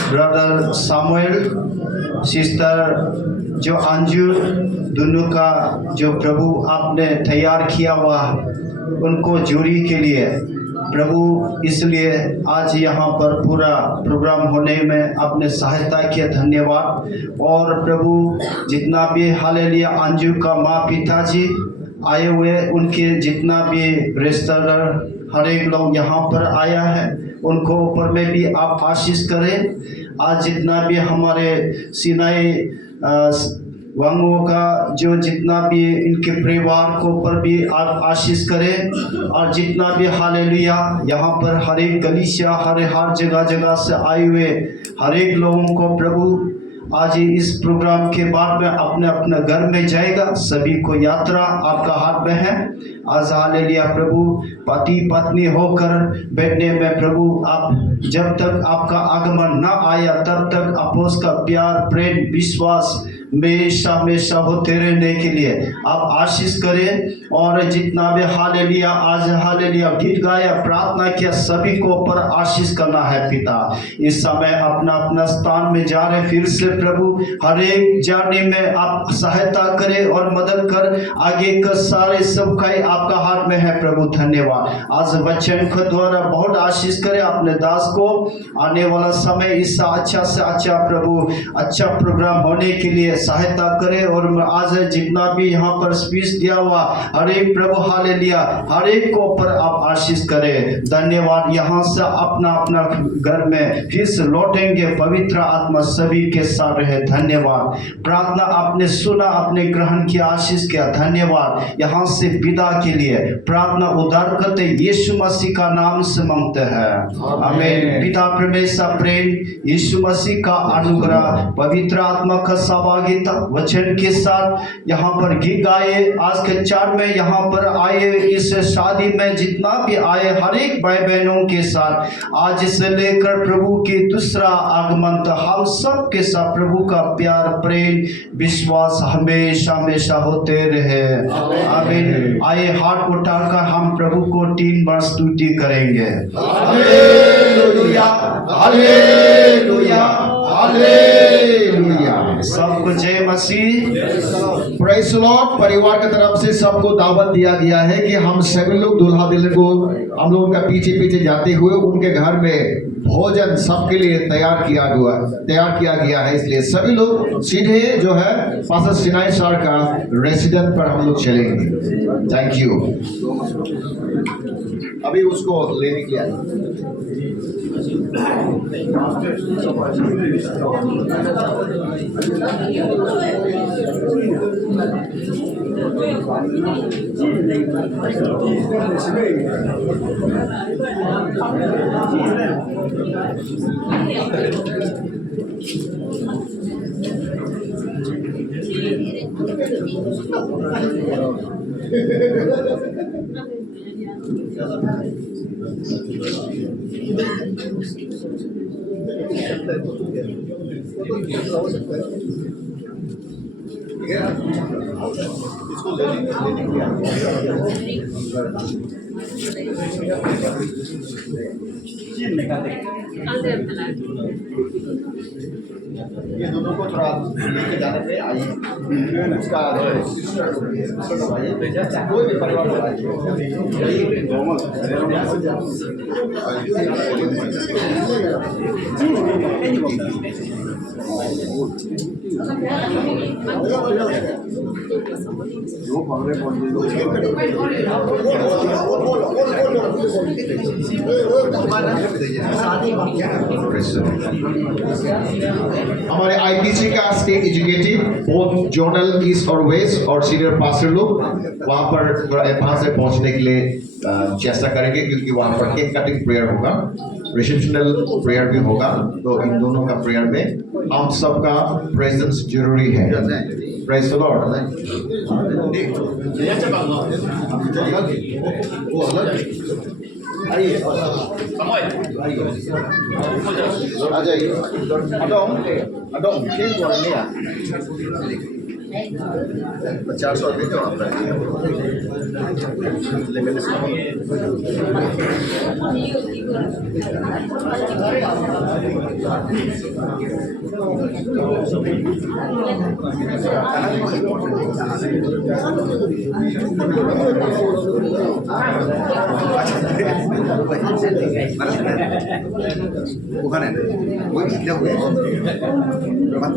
ब्रदर सामुएल सिस्टर जो अंजू दोनों का जो प्रभु आपने तैयार किया हुआ उनको जोड़ी के लिए प्रभु, इसलिए आज यहाँ पर पूरा प्रोग्राम होने में आपने सहायता किया, धन्यवाद। और प्रभु जितना भी हालेलुया अंजू का माँ पिताजी आए हुए, उनके जितना भी रिश्तेदार हर एक लोग यहाँ पर आया है, उनको ऊपर में भी आप आशीष करें। आज जितना भी हमारे सिनाई वांगो का जो जितना भी इनके परिवार को ऊपर भी आप आशीष करें, और जितना भी हालेलुया यहाँ पर हर एक गलीचा हर जगह जगह से आए हुए हर एक लोगों को प्रभु आज इस प्रोग्राम के बाद में अपने अपने घर में जाएगा, सभी को यात्रा आपका हाथ में है। आज हालेलुया प्रभु, पति पत्नी होकर बैठने में प्रभु, आप जब तक आपका आगमन न आया तब तक अपोस का प्यार प्रेम विश्वास हमेशा हमेशा होते रहने के लिए आप आशीष करें। और जितना भी हालेलुया आज हालेलुया गीत गाया प्रार्थना किया, सभी को ऊपर आशीष करना है पिता। इस समय अपना अपना स्थान में जा रहे, फिर से प्रभु हर एक जाने में आप सहायता करें और मदद कर, आगे का सारे सब का आपका हाथ में है प्रभु। धन्यवाद। आज बच्चन के द्वारा बहुत आशीष करें अपने दास को, आने वाला समय इससे अच्छा से अच्छा प्रभु अच्छा प्रोग्राम होने के लिए सहायता करें। और आज जितना भी यहाँ पर स्पीच दिया हुआ हर एक प्रभु हालेलुया हर एक को ऊपर आप आशीष करें। धन्यवाद। यहाँ से अपना अपना घर में फिर से लौटेंगे, पवित्र आत्मा सभी के साथ रहे। धन्यवाद। प्रार्थना आपने सुना, आपने ग्रहण किया, आशीष किया। धन्यवाद। यहाँ से विदा के लिए प्रार्थना उद्धार करते यीशु मसीह का नाम से मांगते हैं, आमीन। पिता परमेश्वर प्रेम, यीशु मसीह का अनुग्रह, पवित्र आत्मा का सहभागिता गीत वचन के साथ यहाँ पर गीत गाए। आज के चार में यहाँ पर आए इस शादी में जितना भी आए हर एक भाई बहनों के साथ आज से लेकर प्रभु की दूसरा आगमन तक हम सब के साथ प्रभु का प्यार प्रेम विश्वास हमेशा हमेशा होते रहे। आमीन। आइए हाथ उठाकर हम प्रभु को 3 बार स्तुति करेंगे। Hallelujah, hallelujah, hallelujah. सबको जय मसीह। Praise the Lord. परिवार की तरफ से सबको दावत दिया गया है कि हम सभी लोग दूल्हा दुल्हन को हम लोग उनका पीछे पीछे जाते हुए उनके घर में भोजन सबके लिए तैयार किया गया है। इसलिए सभी लोग सीधे जो है पास्टर सिनाई सर का रेसिडेंट पर हम लोग चलेंगे। Thank you. अभी उसको लेने के लिए ये दोनों को थोड़ा लेके जाने पे आइए। उसका कोई भी परिवार हमारे आईपीसी का state educative both zonal east और वेस्ट और सीनियर पास्टर लोग वहाँ पर थोड़ा एडवांस से पहुँचने के लिए चेष्टा करेंगे, क्योंकि वहाँ पर केक कटिंग प्रेयर होगा, रिसेप्शनल प्रेयर भी होगा। तो इन दोनों का प्रेयर में हम सबका प्रेजेंस जरूरी है। Praise the Lord. आ जाइए। अडोम केक वाला नहीं आ 400 रुपये जो आप bukan ada. Gue tidak gue. Berapa?